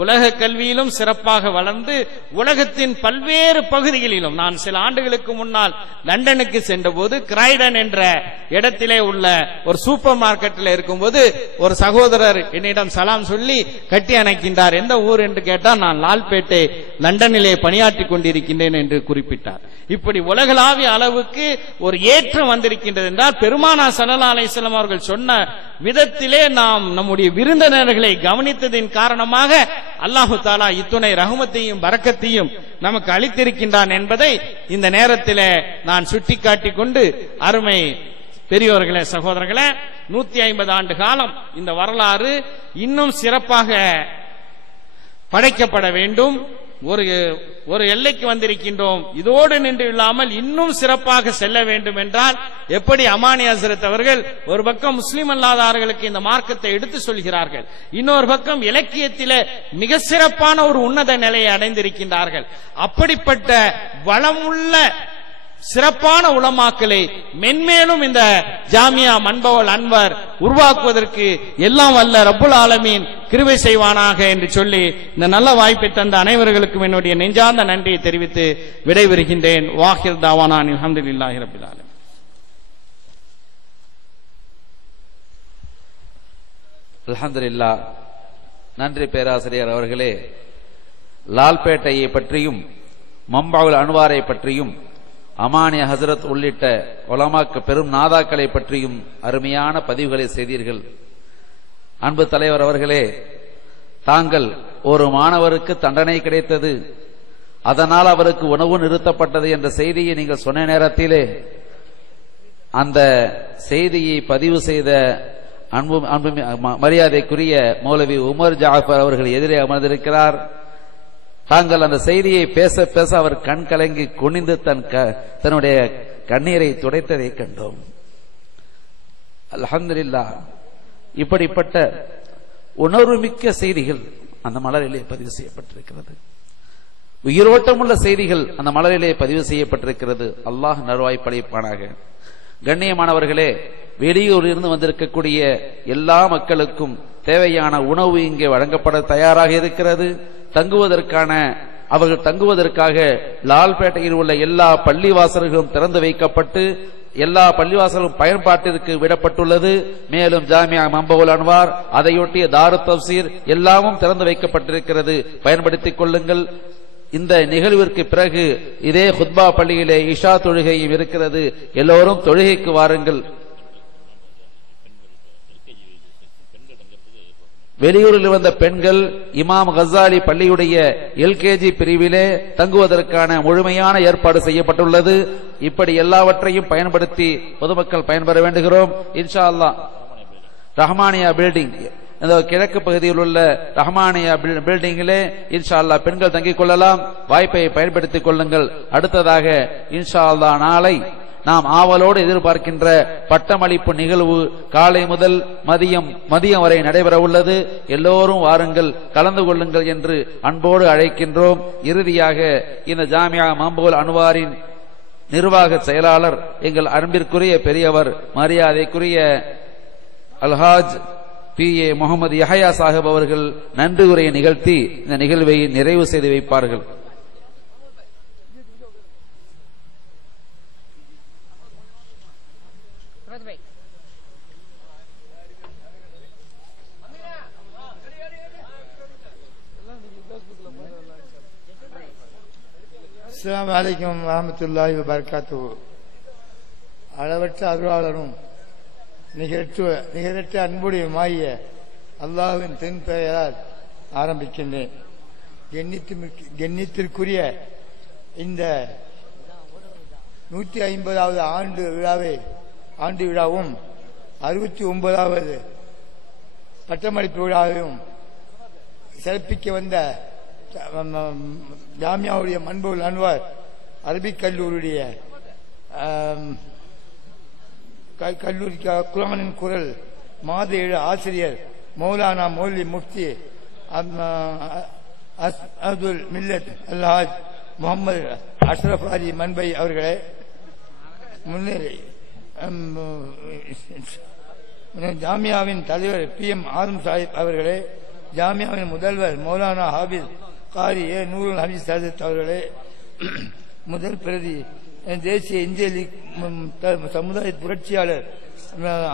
உலக கல்வியிலும் சிறப்பாக வளர்ந்து உலகத்தின் பல்வேறு பகுதிகளிலும், நான் சில ஆண்டுகளுக்கு முன்னால் லண்டனுக்கு சென்றபோது கிரைடன் என்ற இடத்திலே உள்ள ஒரு சூப்பர் மார்க்கெட்டில் இருக்கும்போது ஒரு சகோதரர் என்னிடம் சலாம் சொல்லி கட்டி அணைக்கின்றார். எந்த ஊர் என்று கேட்டால், நான் லால்பேட்டை லண்டனிலே பணியாற்றி கொண்டிருக்கின்றேன் என்று குறிப்பிட்டார். இப்படி உலகளாவிய அளவுக்கு ஒரு ஏற்றம் வந்திருக்கின்றது என்றால், பெருமானா ஸல்லல்லாஹு அலைஹி வஸல்லம் அவர்கள் சொன்ன விதத்திலே நாம் நம்முடைய விருந்தினர்களை கவனித்ததின் காரணமாக அல்லாஹு தஆலா இத்துணை ரஹ்மத்தையும் பரக்கத்தையும் நமக்கு அளித்திருக்கின்றான் என்பதை இந்த நேரத்திலே நான் சுட்டிக்காட்டிக் கொண்டு, அருமை பெரியோர்களே, சகோதரர்களே, 150 ஆண்டு காலம் இந்த வரலாறு இன்னும் சிறப்பாக படைக்கப்பட வேண்டும். ஒரு எல்லைக்கு வந்திருக்கின்றோம், இதோடு நின்று இல்லாமல் இன்னும் சிறப்பாக செல்ல வேண்டும் என்றால் எப்படி அமானி ஹஸ்ரத் அவர்கள் ஒரு பக்கம் முஸ்லிம் அல்லாதவர்களுக்கு இந்த மார்க்கத்தை எடுத்து சொல்கிறார்கள், இன்னொரு பக்கம் இலக்கியத்திலே மிக சிறப்பான ஒரு உன்னத நிலையை அடைந்திருக்கின்றார்கள். அப்படிப்பட்ட வளமுள்ள சிறப்பான உலமாக்களை மென்மேலும் இந்த ஜாமியா மன்பவல் அன்வர் உருவாக்குவதற்கு எல்லாம் வல்ல ரப்புல் ஆலமீன் கிருபை செய்வானாக என்று சொல்லி இந்த நல்ல வாய்ப்பை தந்த அனைவர்களுக்கும் என்னுடைய நெஞ்சார்ந்த நன்றியை தெரிவித்து விடைபெறுகின்றேன். வாஹிர் தாவானா அல்ஹம்துலில்லாஹி ரப்பில் ஆலமீன். அல்ஹம்துலில்லாஹ். நன்றி பேராசிரியர் அவர்களே. லால்பேட்டையை பற்றியும் மம்பவுல் அன்வாரை பற்றியும் அமானிய ஹசரத் உள்ளிட்ட உலமாக்கு பெரும் நாதாக்களை பற்றியும் அருமையான பதிவுகளை செய்தீர்கள். அன்பு தலைவர் அவர்களே, தாங்கள் ஒரு மாணவருக்கு தண்டனை கிடைத்தது, அதனால் அவருக்கு உணவு நிறுத்தப்பட்டது என்ற செய்தியை நீங்கள் சொன்ன நேரத்திலே அந்த செய்தியை பதிவு செய்த அன்பு மரியாதைக்குரிய மௌலவி உமர் ஜாஃபர் அவர்கள் எதிரே அமர்ந்திருக்கிறார். தாங்கள் அந்த செய்தியை பேச பேச அவர் கண் கலங்கி குனிந்து தன்னுடைய கண்ணீரை துடைத்ததை கண்டோம். அல்ஹம்துலில்லாஹ். இப்படிப்பட்ட உணர்வுமிக்க செய்திகள் அந்த மலரிலே பதிவு செய்யப்பட்டிருக்கிறது. உயிரோட்டமுள்ள செய்திகள் அந்த மலரிலே பதிவு செய்யப்பட்டிருக்கிறது. அல்லாஹ் நல்வாய்ப்பளிப்பானாக. கண்ணியமானவர்களே, வெளியூரில் இருந்து வந்திருக்கக்கூடிய எல்லா மக்களுக்கும் தேவையான உணவு இங்கே வழங்கப்பட தயாராக இருக்கிறது. அவர்கள் தங்குவதற்காக லால்பேட்டையில் உள்ள எல்லா பள்ளிவாசல்களும் திறந்து வைக்கப்பட்டு எல்லா பள்ளிவாசலும் பயன்பாட்டிற்கு விடப்பட்டுள்ளது. மேலும் ஜாமியா மம்பவுல் அன்வார், அதையொட்டிய தாருத் தப்சீர் எல்லாமும் திறந்து வைக்கப்பட்டிருக்கிறது. பயன்படுத்திக் கொள்ளுங்கள். இந்த நிகழ்விற்கு பிறகு இதே குத்பா பள்ளியிலே இஷா தொழுகையும் இருக்கிறது. எல்லோரும் தொழுகைக்கு வாருங்கள். வெளியூரில் வந்த பெண்கள் இமாம் கசாலி பள்ளியுடைய எல்கேஜி பிரிவிலே தங்குவதற்கான முழுமையான ஏற்பாடு செய்யப்பட்டுள்ளது. இப்படி எல்லாவற்றையும் பயன்படுத்தி பொதுமக்கள் பயன்பெற வேண்டுகிறோம். இன்ஷா அல்லாஹ் ரஹ்மானியா பில்டிங், இந்த கிழக்கு பகுதியில் உள்ள ரஹ்மானியா பில்டிங்கிலே இன்ஷா அல்லாஹ் பெண்கள் தங்கிக் கொள்ளலாம். வாய்ப்பை பயன்படுத்திக் கொள்ளுங்கள். அடுத்ததாக இன்ஷா அல்லாஹ் நாளை நாம் ஆவலோடு எதிர்பார்க்கின்ற பட்டமளிப்பு நிகழ்வு காலை முதல் மதியம் வரை நடைபெற உள்ளது. எல்லோரும் வாருங்கள், கலந்து கொள்ளுங்கள் என்று அன்போடு அழைக்கின்றோம். இறுதியாக இந்த ஜாமியா மம்பவுல் அன்வாரின் நிர்வாக செயலாளர் எங்கள் அன்பிற்குரிய பெரியவர் மரியாதைக்குரிய அல்ஹாஜ் PA முகமது யஹயா சாஹிப் அவர்கள் நன்றி உரையை நிகழ்த்தி இந்த நிகழ்வை நிறைவு செய்து வைப்பார்கள். அஸ்ஸலாமு அலைக்கும் வரஹ்மத்துல்லாஹி வபரகாத்துஹு. அளவற்ற அருளாளரும் நிகரற்ற அன்புடையமாகிய அல்லாஹ்வின் திருப்பெயரால் ஆரம்பிக்கின்றேன். கண்ணியத்திற்குரிய இந்த 150வது ஆண்டு விழாவும் 69வது பட்டமளிப்பு விழாவையும் சிறப்பிக்க வந்த ஜாமியாவுடைய மன்பவுல் அன்வார் அரபிக் கல்லூரியுடைய கல்லூரி குரானின் குரல் மாத ஏழு ஆசிரியர் மௌலானா மௌலி முஃப்தி அப்துல் மில்லத் அல்ஹாஜ் முகமது அஷ்ரப் அலி மன்பை அவர்களே, முன்னிலை ஜாமியாவின் தலைவர் PM ஆதம் சாஹிப் அவர்களே, ஜாமியாவின் முதல்வர் மௌலானா ஹாபிஸ் காரி நூருல் ஹமீஸ் சாதித் அவர்களே, முதல் பிரதி தேசிய இந்திய லீக் சமுதாய புரட்சியாளர்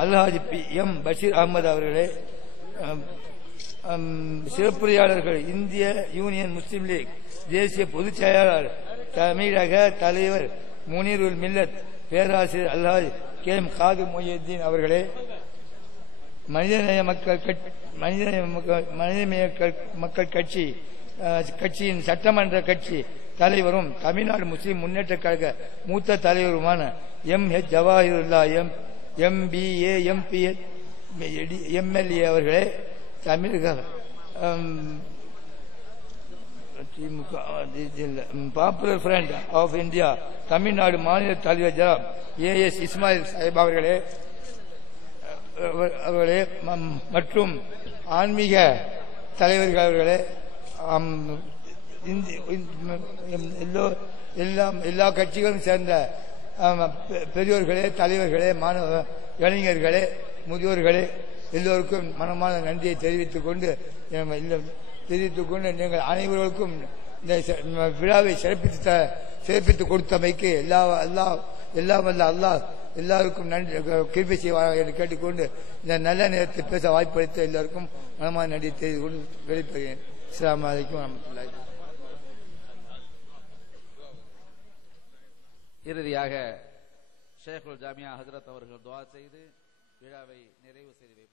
அல்ஹாஜி M பஷீர் அகமது அவர்களே, சிறப்புரையாளர்கள் இந்திய யூனியன் முஸ்லீம் லீக் தேசிய பொதுச் செயலாளர் தமிழக தலைவர் முனீருல் மில்லத் பேராசிரியர் அல்ஹாஜ் KM காதிர் மொய்யீன் அவர்களே, மனிதநேய மக்கள் கட்சியின் சட்டமன்ற கட்சி தலைவரும் தமிழ்நாடு முஸ்லீம் முன்னேற்ற கழக மூத்த தலைவருமான MH Jawahirullah MBA MPA MLA அவர்களே, தமிழக popular front of India Tamil Nadu மாநில தலைவர் ஜனாப் AS இஸ்மாயில் சாஹிப் அவர்களே மற்றும் ஆன்மீக தலைவர்கள் அவர்களே, எல்லா கட்சிகளும் சேர்ந்த பெரியோர்களே, தலைவர்களே, மாணவ இளைஞர்களே, முதியோர்களே, எல்லோருக்கும் மனமான நன்றியை தெரிவித்துக் கொண்டு நீங்கள் அனைவருக்கும் இந்த விழாவை சிறப்பித்துக் கொடுத்தமைக்கு அல்லாஹ் எல்லாருக்கும் நன்றி கிருபை செய்வார்கள் என்று கேட்டுக்கொண்டு இந்த நல்ல நேரத்தில் பேச வாய்ப்பளித்த எல்லாருக்கும் மனமான நன்றி தெரிவித்துக் கொண்டு வெளிப்படுகிறேன். அஸ்ஸலாமு அலைக்கும் வரஹ்மத்துல்லாஹி. இறுதியாக ஷேகுல் ஜாமியா ஹஜ்ரத் அவர்கள் துஆ செய்து விழாவை நிறைவு செய்து